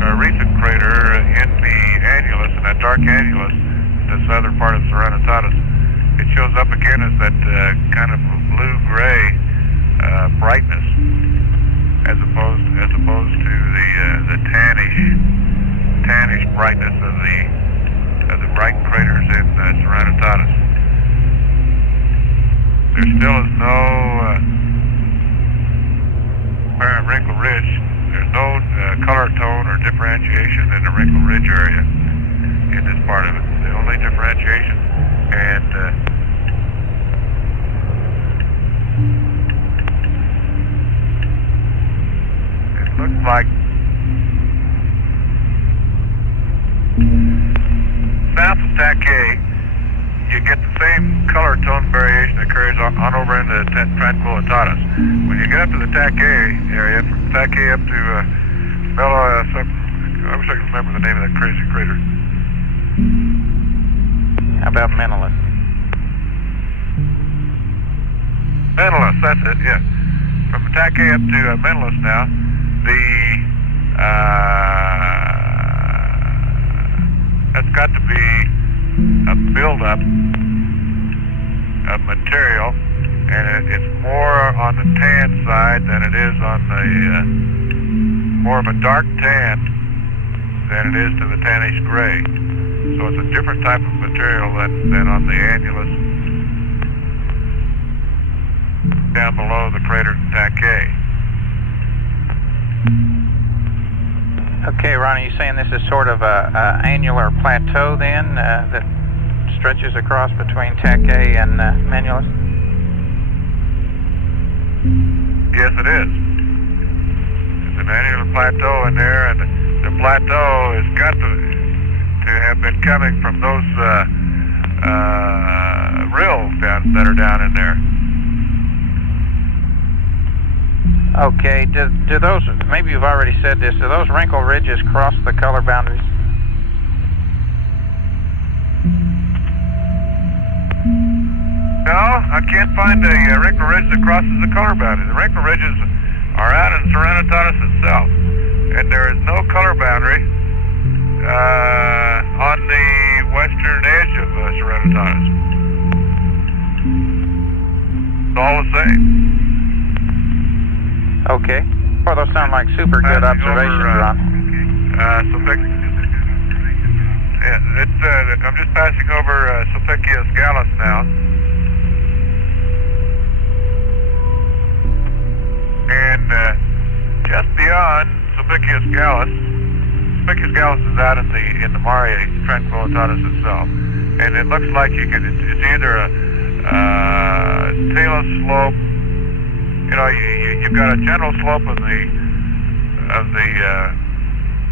or a recent crater in the annulus, in that dark annulus, the southern part of Serenitatis, it shows up again as that kind of blue-gray brightness, as opposed to the tannish brightness of the bright craters in Serenitatis. There still is no apparent wrinkle ridge. There's no color tone or differentiation in the wrinkle ridge area in this part of it. The only differentiation, and it looks like south of TAC A, you get the same color tone variation that carries on over into Tranquillitatis. When you get up to the TAC A area, from TAC A up to I wish I could remember the name of that crazy crater. How about Menelaus? Menelaus, that's it, yeah. From TAC A up to Menelaus now, that's got to be a buildup of material, and it's more on the tan side than it is on the, more of a dark tan than it is to the tannish gray. So it's a different type of material than on the annulus down below the crater TAC A. Okay, Ronnie, you saying this is sort of a annular plateau then that stretches across between TAC A and Menelaus? Yes, it is. It's an annular plateau in there, and the plateau has got to have been coming from those rills that are down in there. Okay, do those, maybe you've already said this, do those wrinkle ridges cross the color boundaries? No, I can't find a wrinkle ridge that crosses the color boundary. The wrinkle ridges are out in Serenitatis itself, and there is no color boundary on the western edge of Serenitatis. It's all the same. Okay. Well, those sound like super good observations, Ron. I'm just passing over Sulpicius Gallus now. And just beyond Sulpicius Gallus is out in the Mare Tranquillitatis itself. And it looks like it's either a talus slope. You know, you've got a general slope of the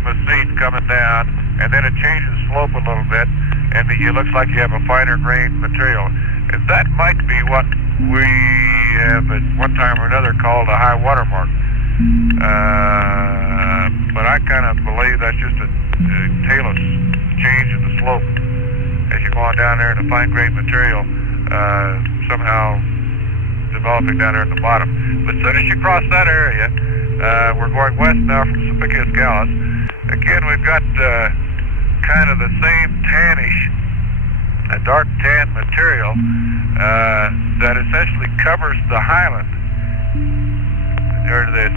mesite coming down, and then it changes slope a little bit, and it looks like you have a finer grained material. And that might be what we have at one time or another called a high water mark. But I kind of believe that's just a talus change in the slope as you go on down there, and the fine grained material somehow developing down there at the bottom. But as soon as you cross that area, we're going west now from Sulpicius Gallus. Again, we've got kind of the same tannish, a dark tan material that essentially covers the highland, or this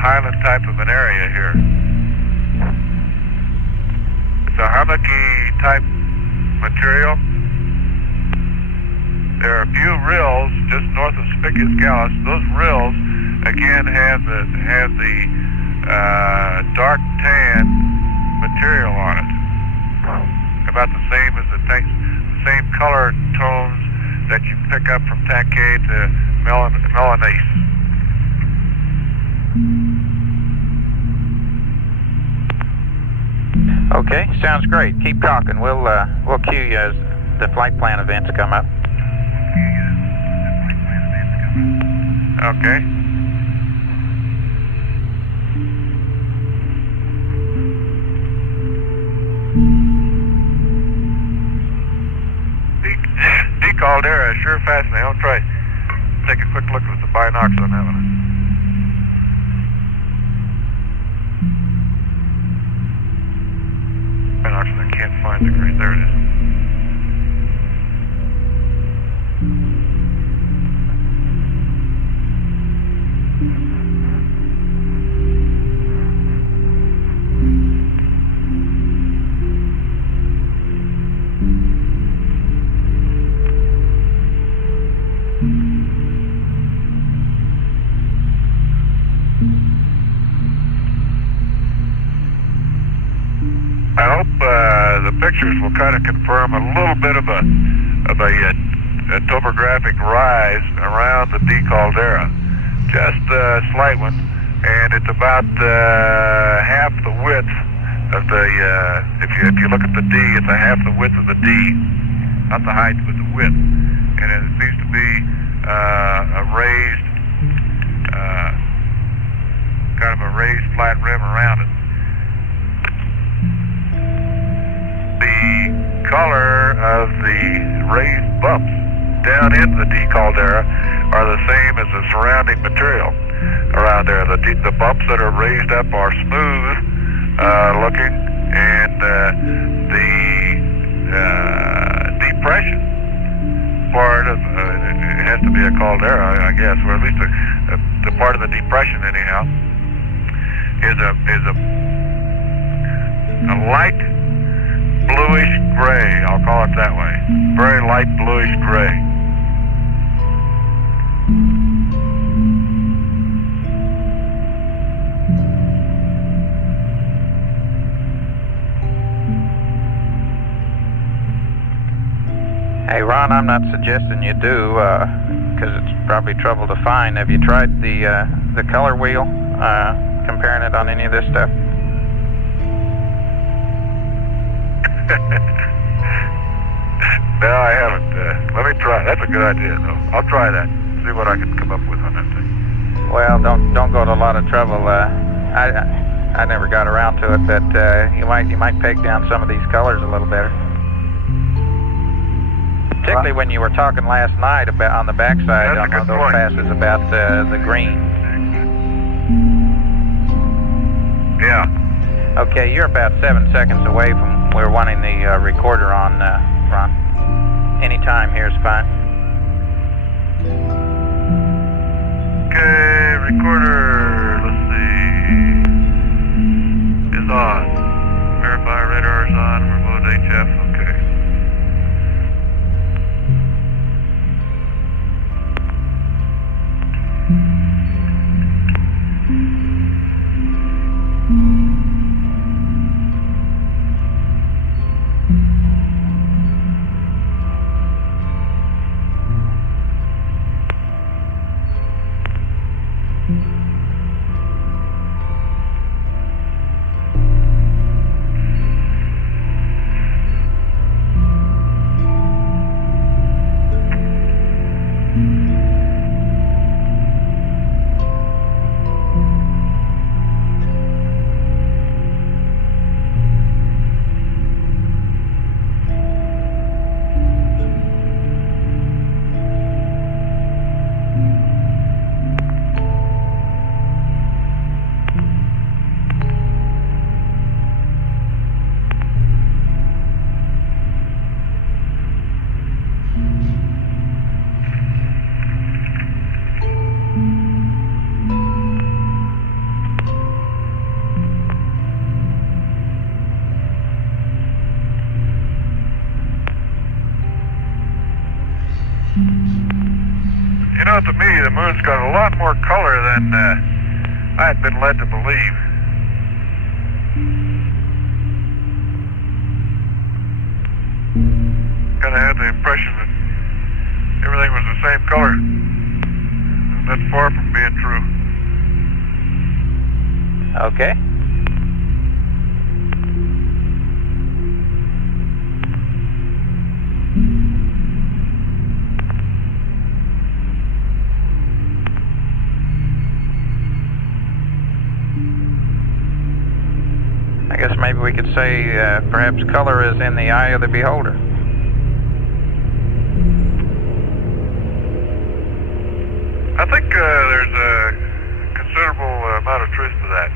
highland type of an area here. It's a hummocky type material. There are a few rills just north of Sulpicius Gallus. Those rills, again, have the dark tan material on it, about the same as the same color tones that you pick up from TAC A to Menelaus. Okay, sounds great. Keep talking. We'll cue you as the flight plan events come up. Okay. caldera. Sure fascinating. I'll try take a quick look with the binocs on that one. Binocs, I can't find the green. There it is. I hope the pictures will kind of confirm a little bit of a topographic rise around the D caldera, just a slight one, and it's about half the width of the. If you look at the D, it's a half the width of the D, not the height but the width, and it seems to be a raised, kind of a raised flat rim around it. The color of the raised bumps down in the D caldera are the same as the surrounding material around there. The bumps that are raised up are smooth looking, and the depression part of it has to be a caldera, I guess, or at least the part of the depression anyhow is a light bluish gray, I'll call it that way. Very light bluish gray. Hey Ron, I'm not suggesting you do, because it's probably trouble to find. Have you tried the color wheel, comparing it on any of this stuff? No, I haven't. Let me try. That's a good idea, though. I'll try that. See what I can come up with on that thing. Well, don't go to a lot of trouble. I never got around to it, but you might peg down some of these colors a little better. Particularly when you were talking last night about on the backside on those passes about the green. Yeah. Okay, you're about 7 seconds away from. We're wanting the recorder on, Ron. Any time here is fine. Okay, recorder, let's see, is on. Verify radar is on, remote HF, okay. You know, to me, the moon's got a lot more color than I had been led to believe. Kind of had the impression that everything was the same color. And that's far from being true. Okay. I guess maybe we could say perhaps color is in the eye of the beholder. amount of truth to that.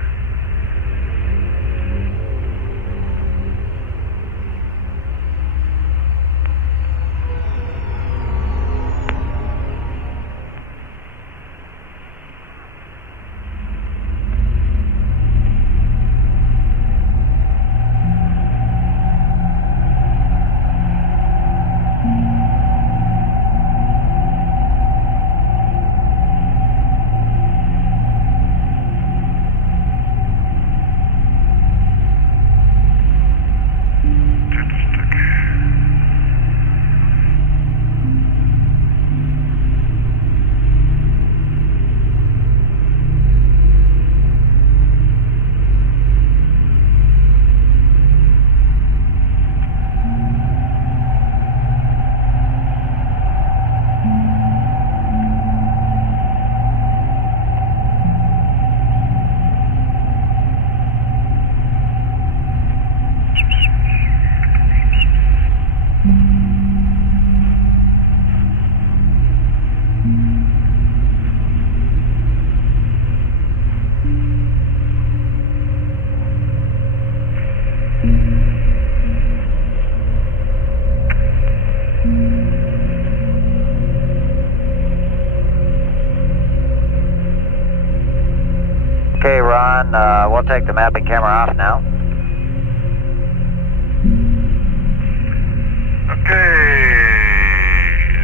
Okay, Ron, we'll take the mapping camera off now. Okay,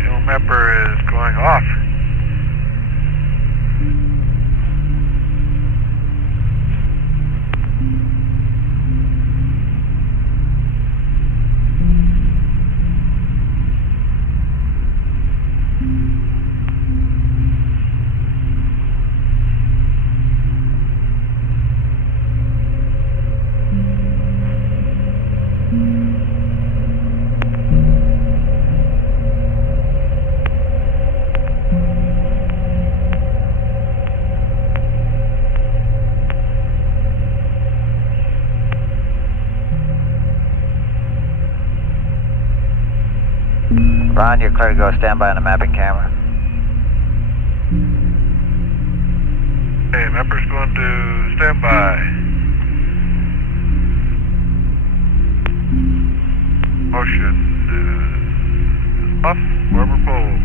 the old mapper is going off. Ron, you're clear to go standby on the mapping camera. Okay, mapper's going to standby. Motion. Off, rubber pole.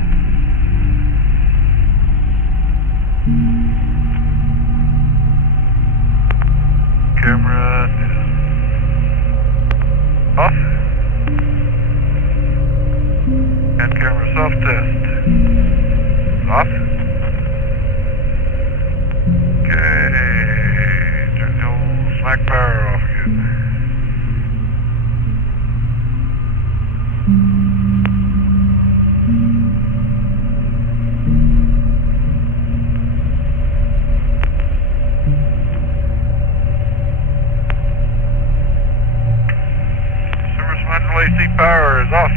Camera is off. And camera self-test. Off. Okay. Turn the old slack power off again. Service manual AC power is off.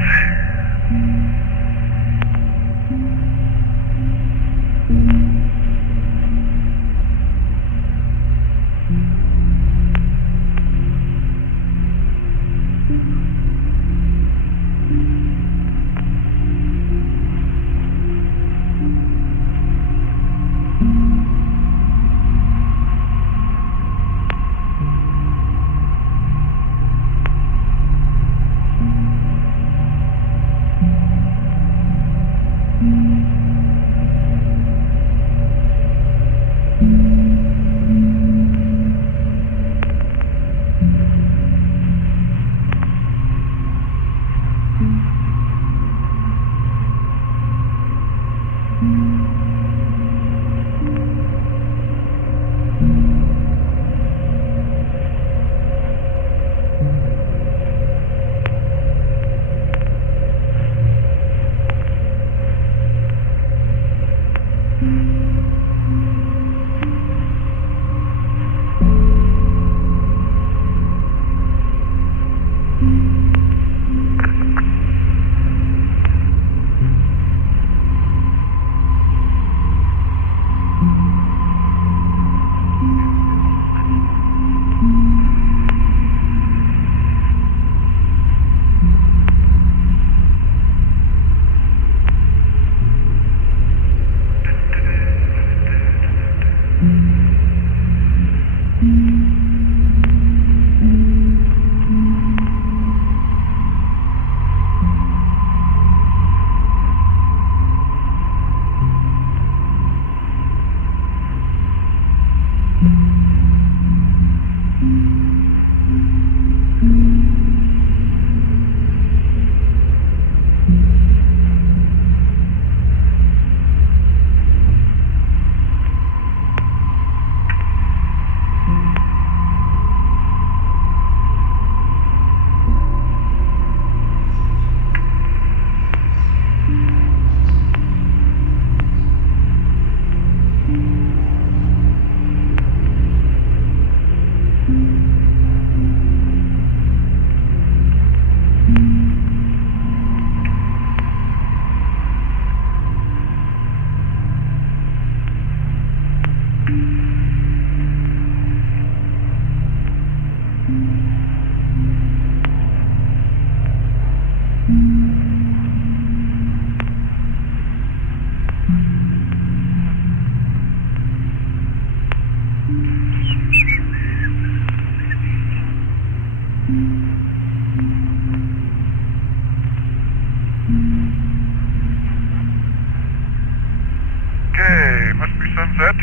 set.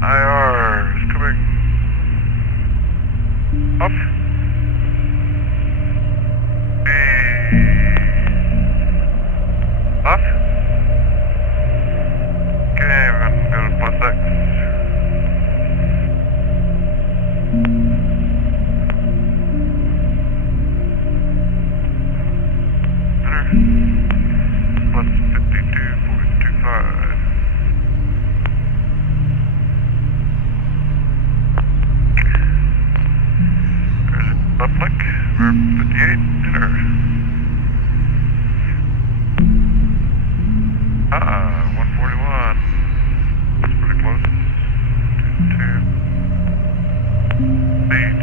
IR is coming up. Off. Okay, we're going to go to plus X. Center. Plus 52.25. There's a public. We're 58. Enter. 141. That's pretty close. 2 speed.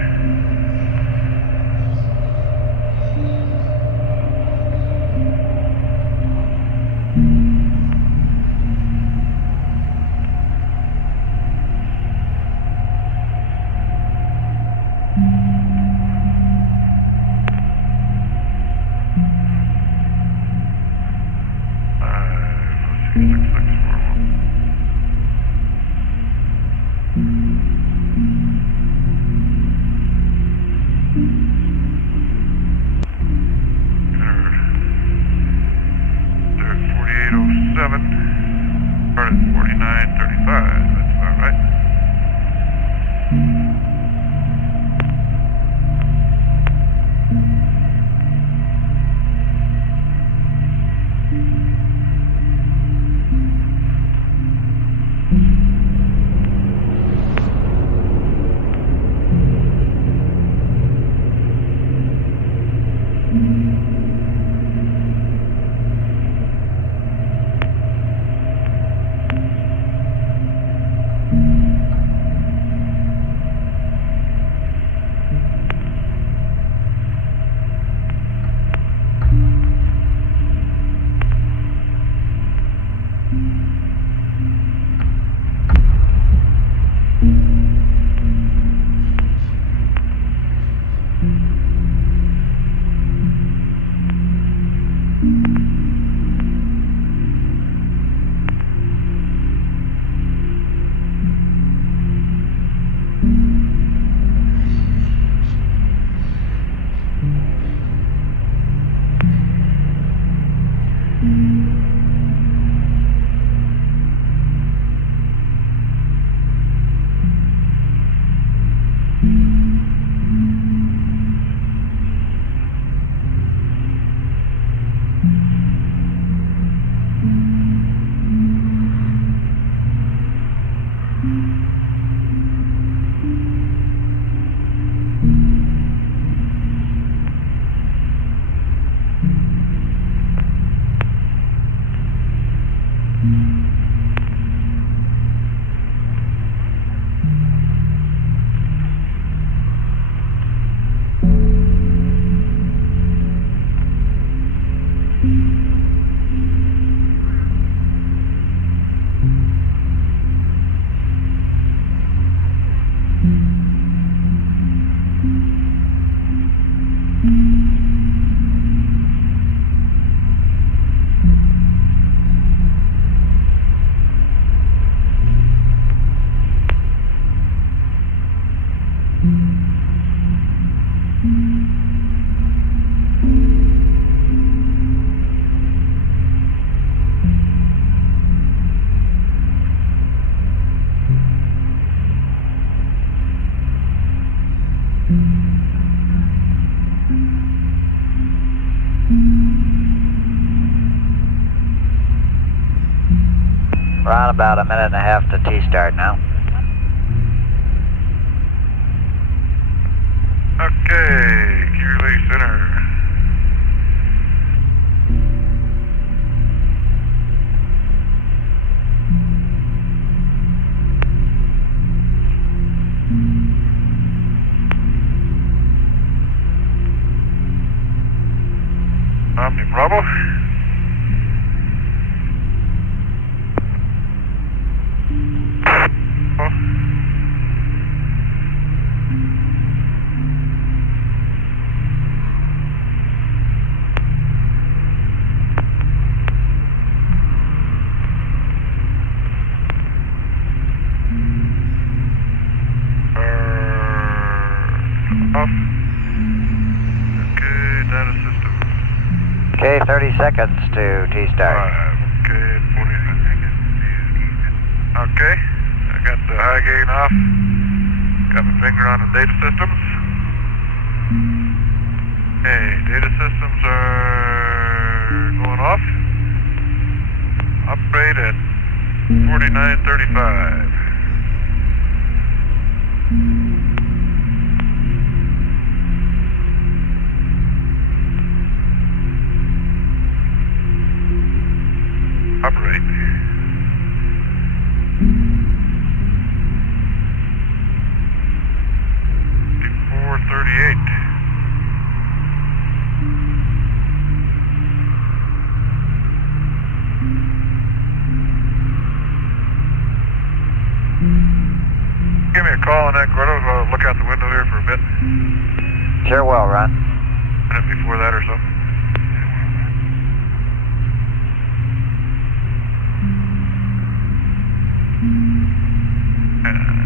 Start at 49.35. That's about right. We're on about a minute and a half to T-start now. Okay, key release center. Omni Bravo. Okay, 30 seconds to T-start. Okay, 40 seconds. Okay, I got the high gain off. Got my finger on the data systems. Hey, data systems are going off. Operate at 4935. Operate. 438. Give me a call on that, Gordo. I'll look out the window here for a bit. Sure will, Ron. A minute before that or so.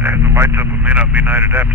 The lights up, it may not be night adept.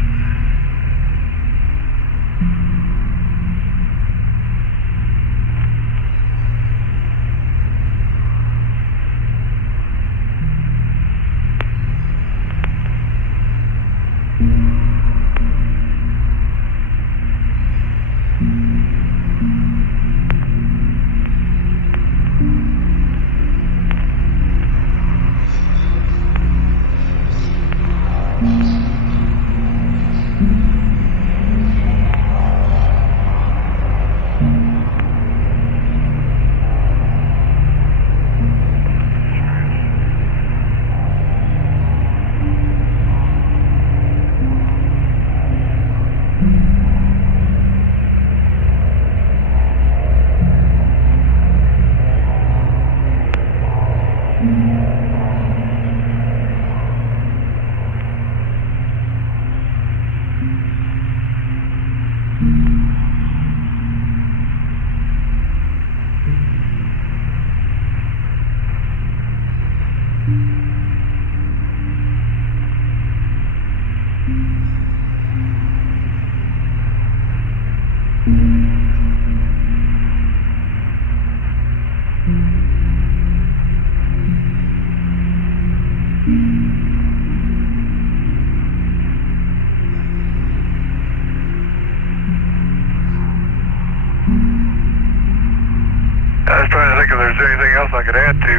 I was trying to think if there's anything else I could add to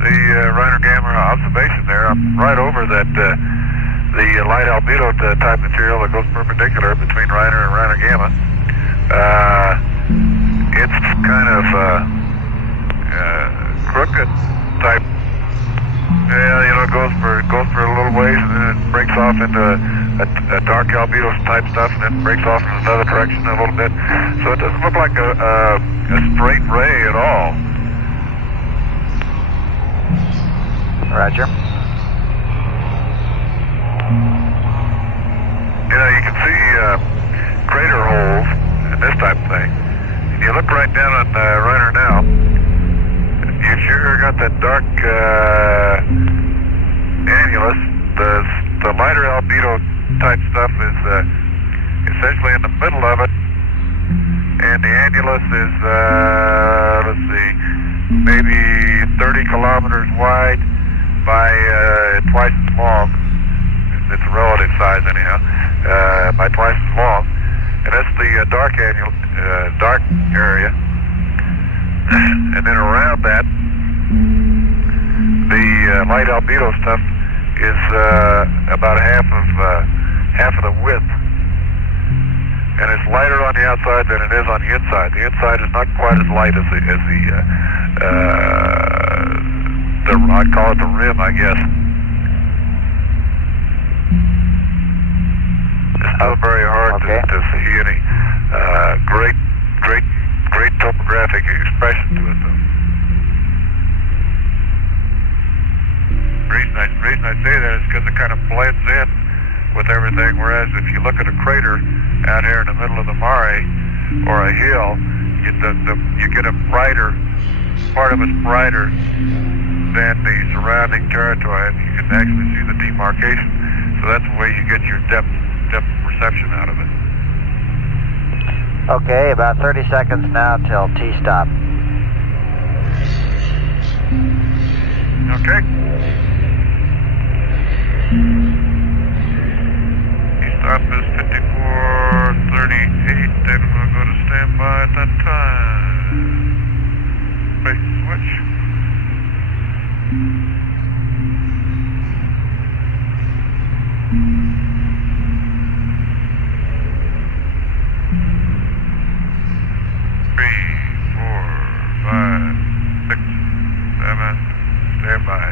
the Riner Gamma observation there. I'm right over that the light albedo type material that goes perpendicular between Riner and Riner Gamma. It's kind of crooked type. Yeah, you know, it goes for a little ways and then it breaks off into a dark albedo type stuff and then breaks off in another direction a little bit. So it doesn't look like a straight ray at all. Roger. You know, you can see crater holes and this type of thing. And you look right down on Riner now, you sure got that dark annulus. The lighter albedo type stuff is essentially in the middle of it, and the annulus is, let's see, maybe 30 kilometers wide by twice as long. It's a relative size anyhow, by twice as long. And that's the dark area. And then around that, the light albedo stuff is about half of the width. And it's lighter on the outside than it is on the inside. The inside is not quite as light as the I'd call it the rim, I guess. It's not very hard to see any great topographic expression to it, though. The reason I say that is because it kind of blends in with everything, whereas if you look at a crater out here in the middle of the mare or a hill, you get a brighter, part of it's brighter than the surrounding territory, and you can actually see the demarcation. So that's the way you get your depth perception out of it. Okay, about 30 seconds now till T-stop. Okay. T-stop is 54:38, and we'll go to standby at that time. Base switch. Standby.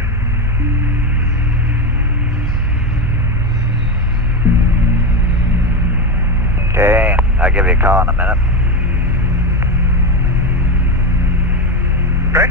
Okay, I'll give you a call in a minute. Okay.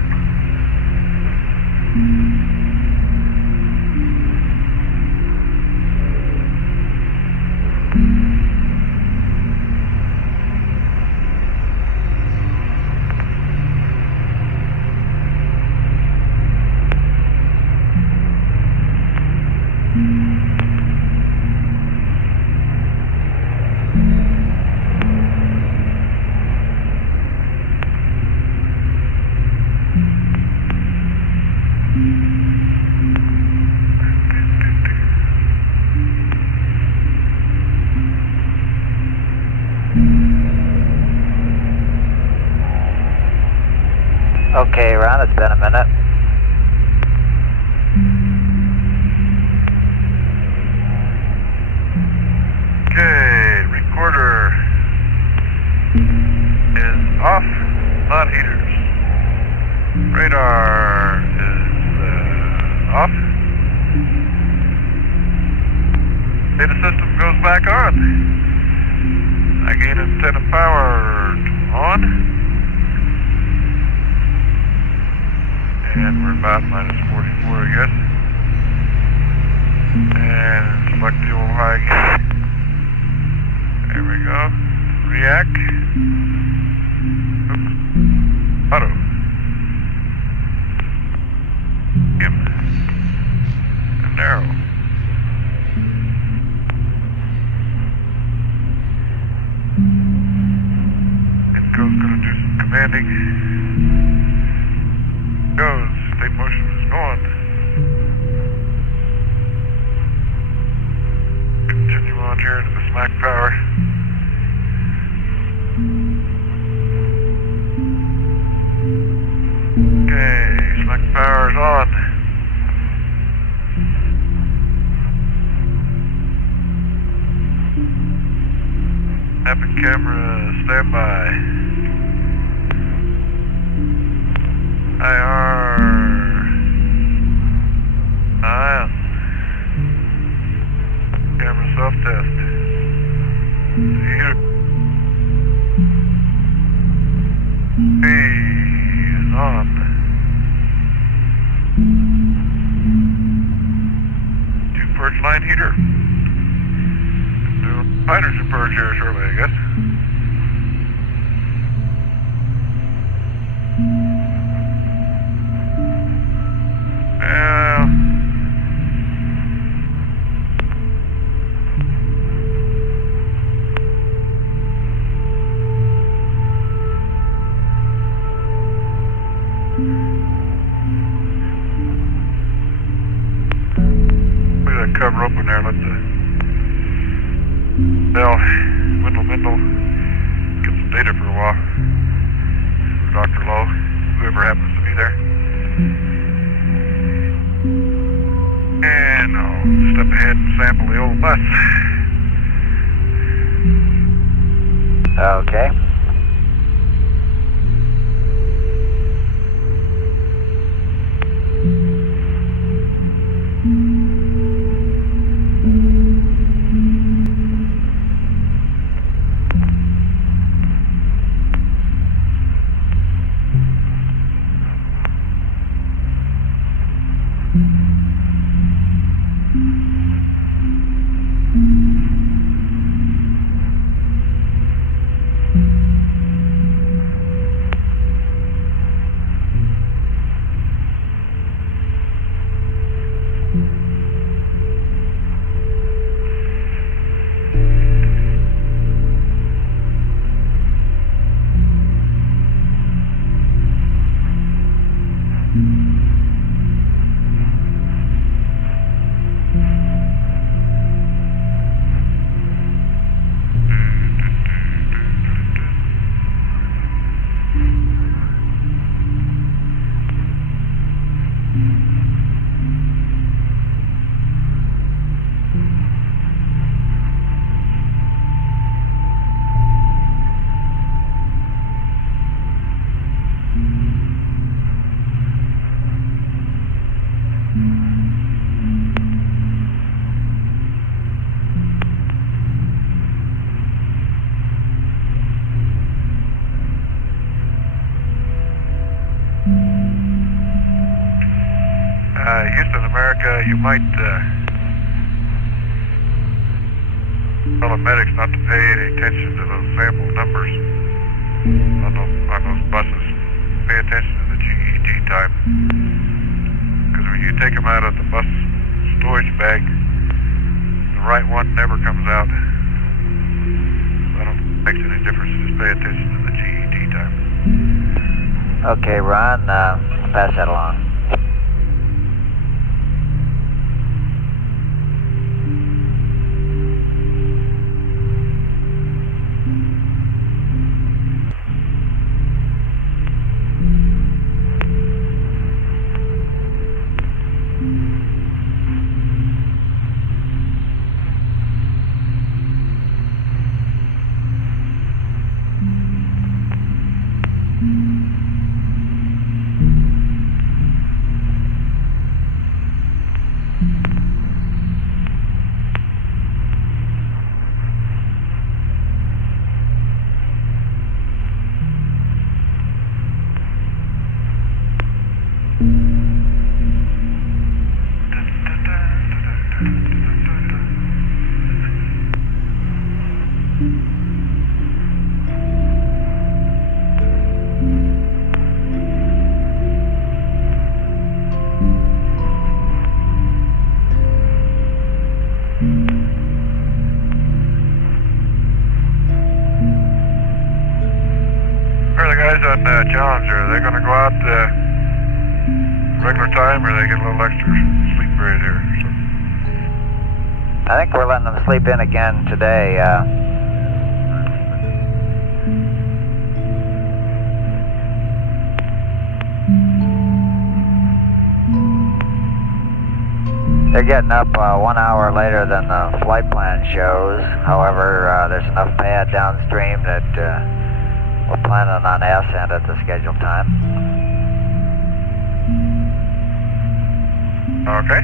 Okay, Ron, it's been a minute. Okay, recorder is off, non-heaters. Radar is off. Data system goes back on. I gain antenna power on. And we're about -44, I guess. And select the old high again. There we go. React. Oops. Auto. Yep. And narrow. Inco's gonna do some commanding. Goes. State motion is going. Continue on here to the slack power. Okay, slack power is on. Mapping camera standby. IR on. Camera self-test. Here. P is on. Two purge line heater. Do hydrogen purge here shortly, I guess. Cover open there, let the bell Wendell get some data for a while. For Dr. Lowe, whoever happens to be there. And I'll step ahead and sample the old bus. Okay. you might tell the medics not to pay any attention to those sample numbers on those buses. Pay attention to the GET time. Because when you take them out of the bus storage bag, the right one never comes out. I don't think it makes any difference. Just pay attention to the GET time. Okay, Ron, pass that along. On Challenger, are they going to go out regular time, or they get a little extra sleep period here? I think we're letting them sleep in again today. They're getting up 1 hour later than the flight plan shows. However, there's enough pad downstream that we're planning on ascent at the scheduled time. Okay.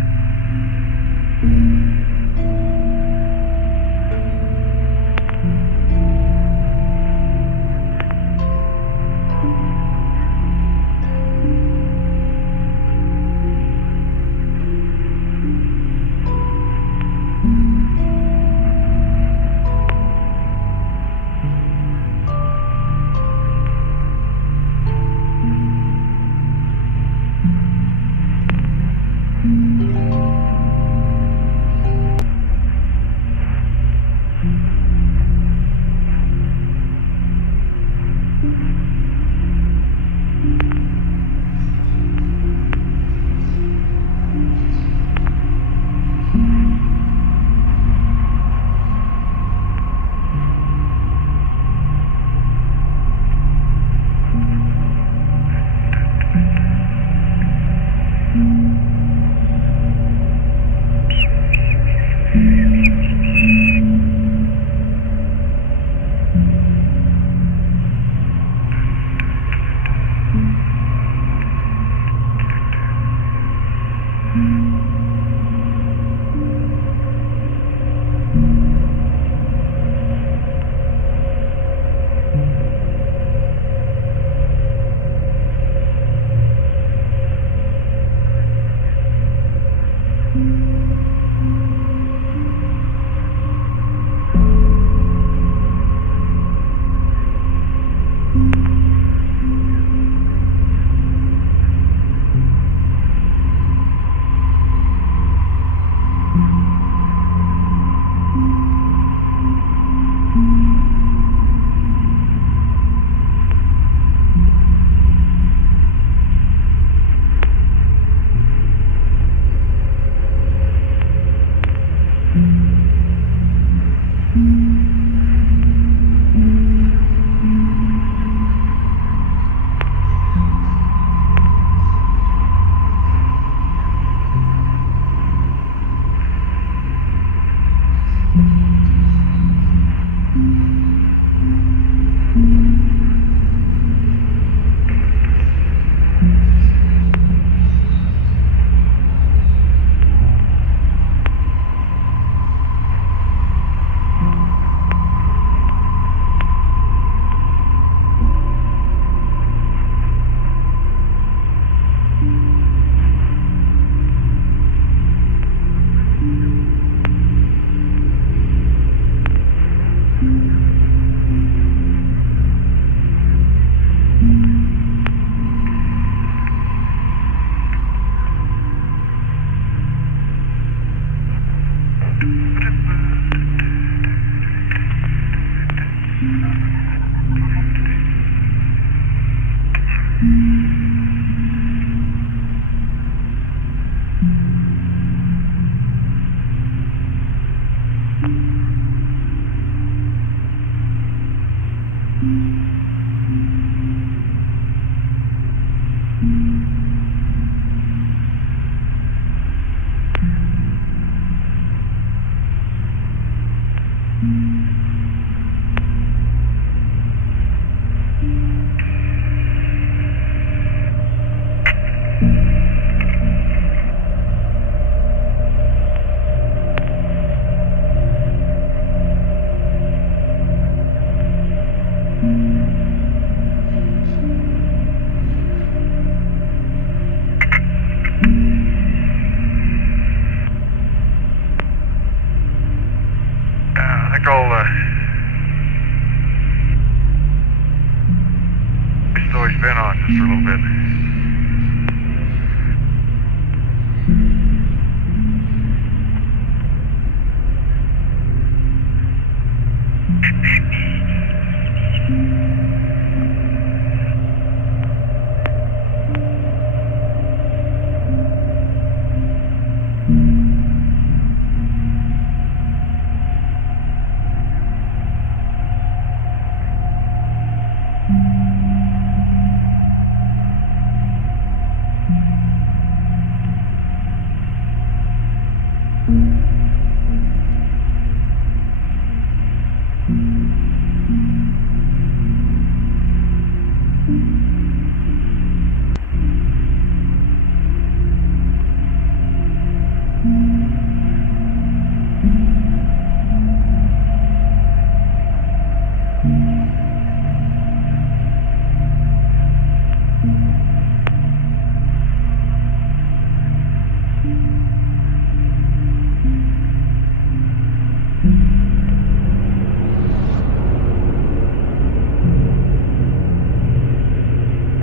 spin on just for a little bit.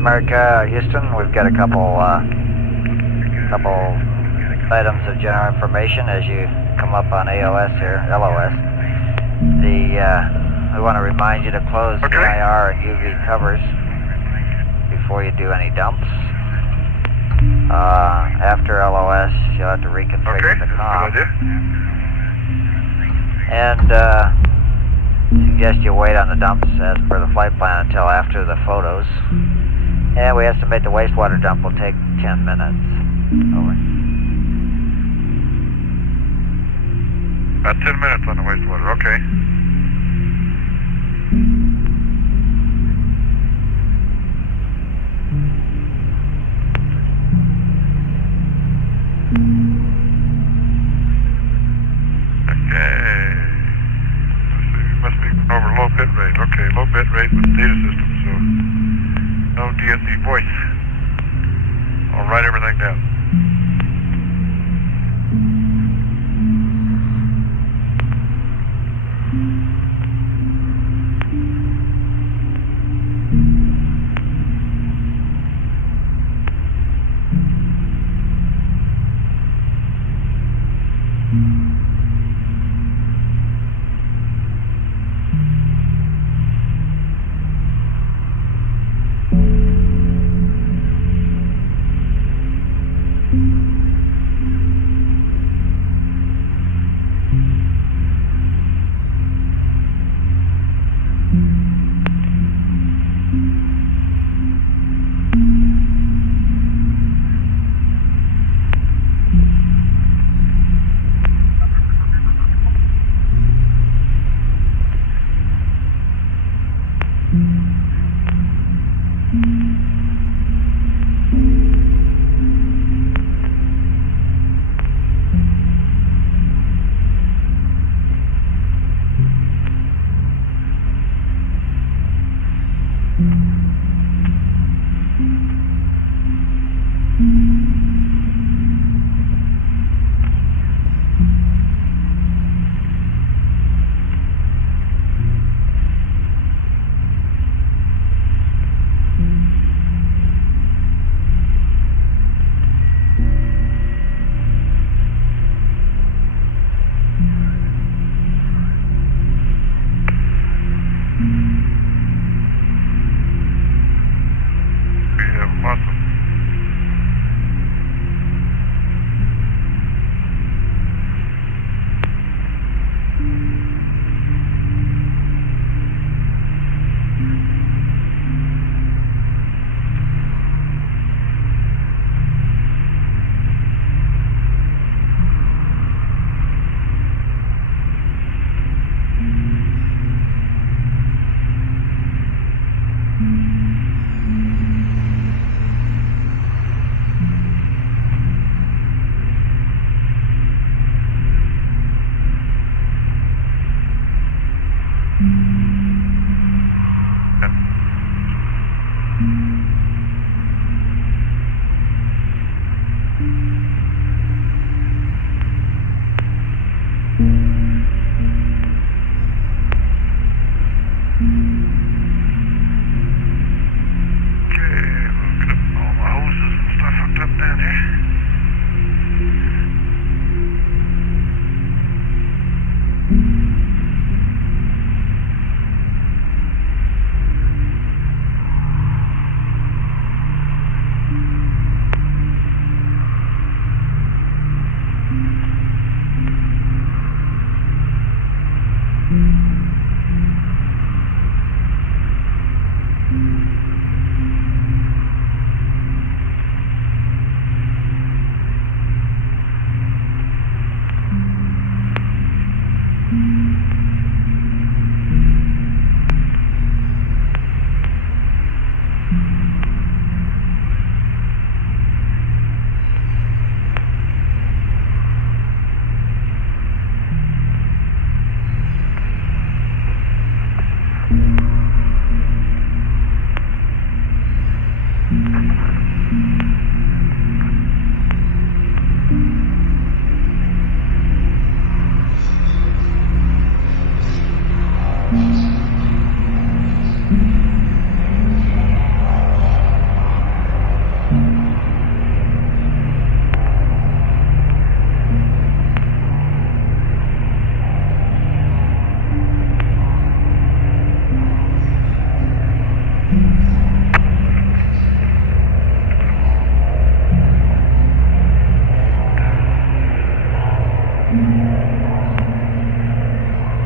America, Houston, we've got a couple items of general information as you come up on AOS here, LOS. We want to remind you to close the IR and UV covers before you do any dumps. After LOS, you'll have to reconfigure the comm. And suggest you wait on the dumps as per the flight plan until after the photos. And we estimate the wastewater dump will take 10 minutes. Over. About 10 minutes on the wastewater, okay. Okay. We must be over low bit rate. Okay, low bit rate with data system, so no DSE voice. I'll write everything down.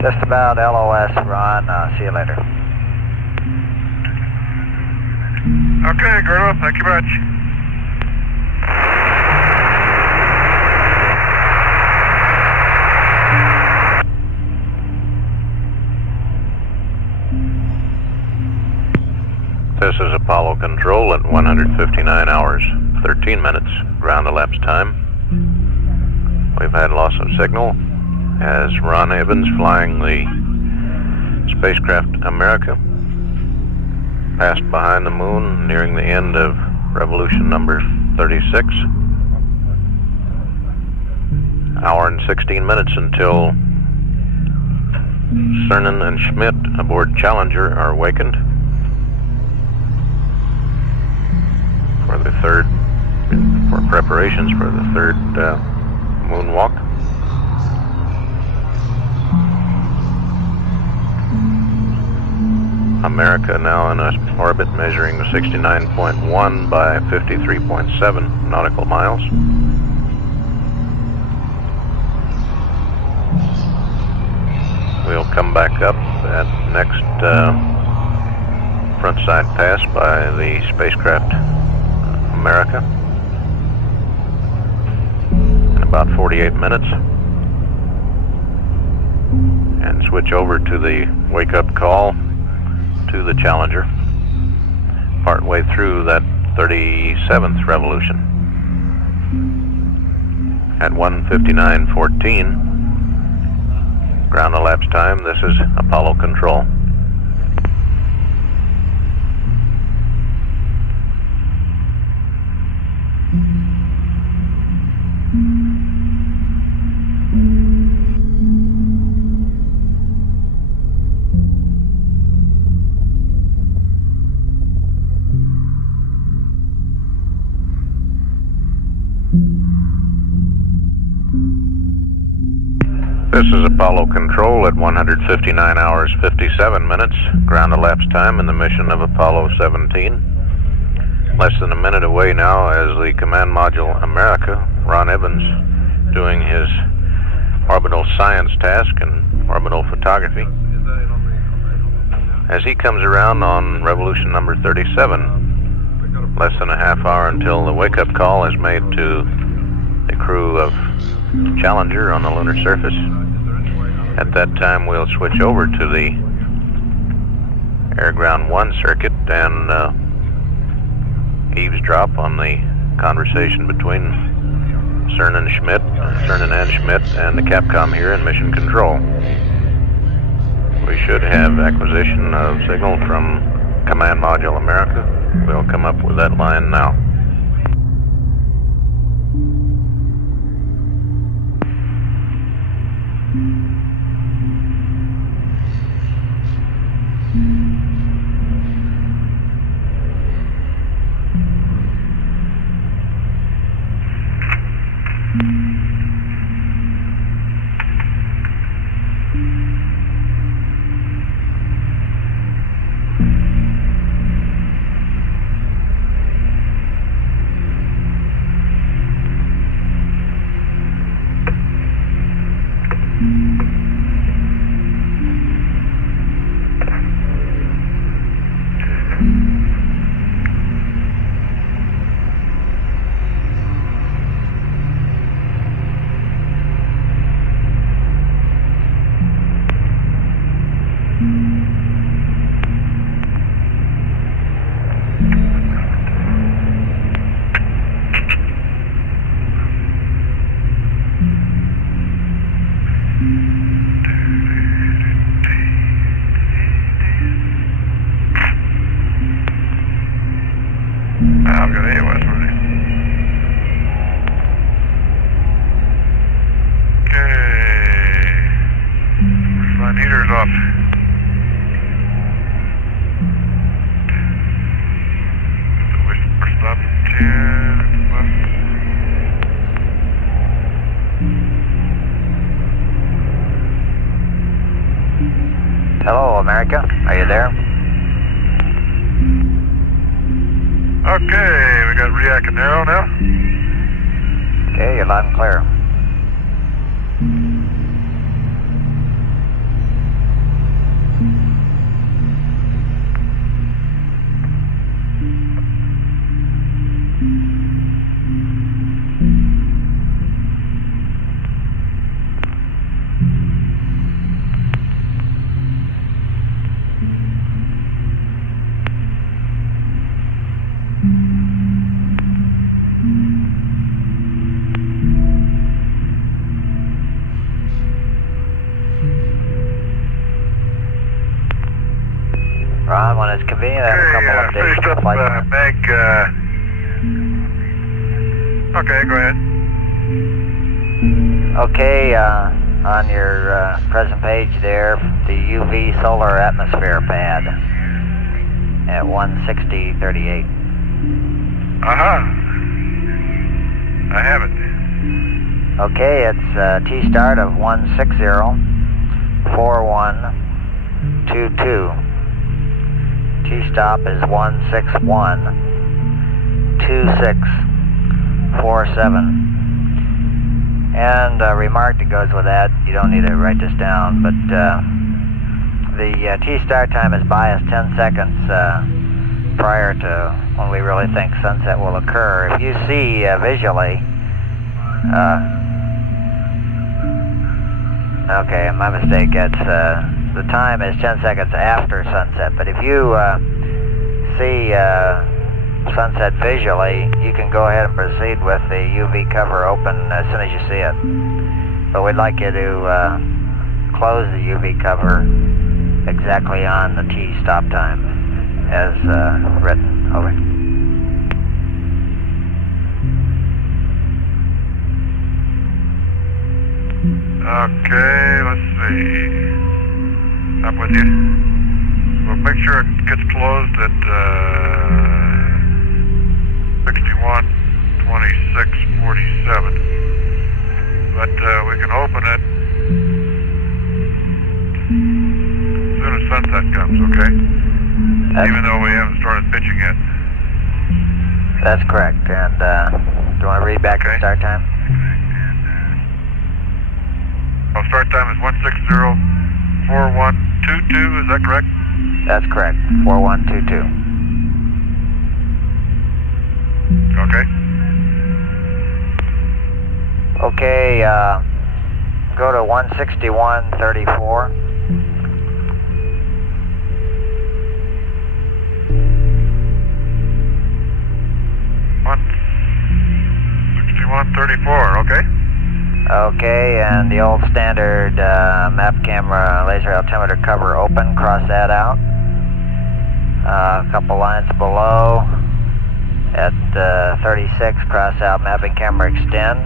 Just about LOS, Ron. See you later. Okay, Gordo, thank you much. This is Apollo Control at 159 hours, 13 minutes ground elapsed time. We've had loss of signal as Ron Evans flying the spacecraft America passed behind the moon nearing the end of revolution number 36. Hour and 16 minutes until Cernan and Schmidt aboard Challenger are awakened for preparations for the third moonwalk. America now in an orbit measuring 69.1 by 53.7 nautical miles. We'll come back up at next front side pass by the spacecraft America in about 48 minutes and switch over to the wake-up call to the Challenger partway through that 37th revolution at 1:59:14 ground elapsed time. This is Apollo Control. This is Apollo Control at 159 hours, 57 minutes, ground elapsed time in the mission of Apollo 17. Less than a minute away now as the Command Module America, Ron Evans, doing his orbital science task and orbital photography. As he comes around on revolution number 37, less than a half hour until the wake-up call is made to the crew of Challenger on the lunar surface. At that time, we'll switch over to the Air-Ground 1 circuit and eavesdrop on the conversation between Cernan and Schmidt and the Capcom here in Mission Control. We should have acquisition of signal from Command Module America. We'll come up with that line now. I've got AOS ready. Okay. Line heater's off. Whisper stop 10 left. Hello, America. Are you there? Okay, we got React and Arrow now. Okay, you're loud and clear. UV and have a couple Okay, updates. finished up Meg. Okay, go ahead. Okay, on your present page there, the UV solar atmosphere pad at 160.38. I have it. Okay, it's T-start of 160.4122. T-stop is 161.2647. And a remark that goes with that, you don't need to write this down, but the T-start time is biased 10 seconds prior to when we really think sunset will occur. If you see visually, okay, my mistake, it's the time is 10 seconds after sunset, but if you see sunset visually, you can go ahead and proceed with the UV cover open as soon as you see it. But we'd like you to close the UV cover exactly on the T-stop time as written. Over. Okay, let's see. I'm with you. We'll make sure it gets closed at 61:26:47. But we can open it as soon as sunset comes, okay? Even though we haven't started pitching yet. That's correct. And do you want to read back the start time? Well, start time is 160.4122, is that correct? That's correct, 4122. Okay. Okay, go to 161.34. Okay. Okay, and the old standard map camera laser altimeter cover open, cross that out. A couple lines below at 36, cross out mapping camera extend.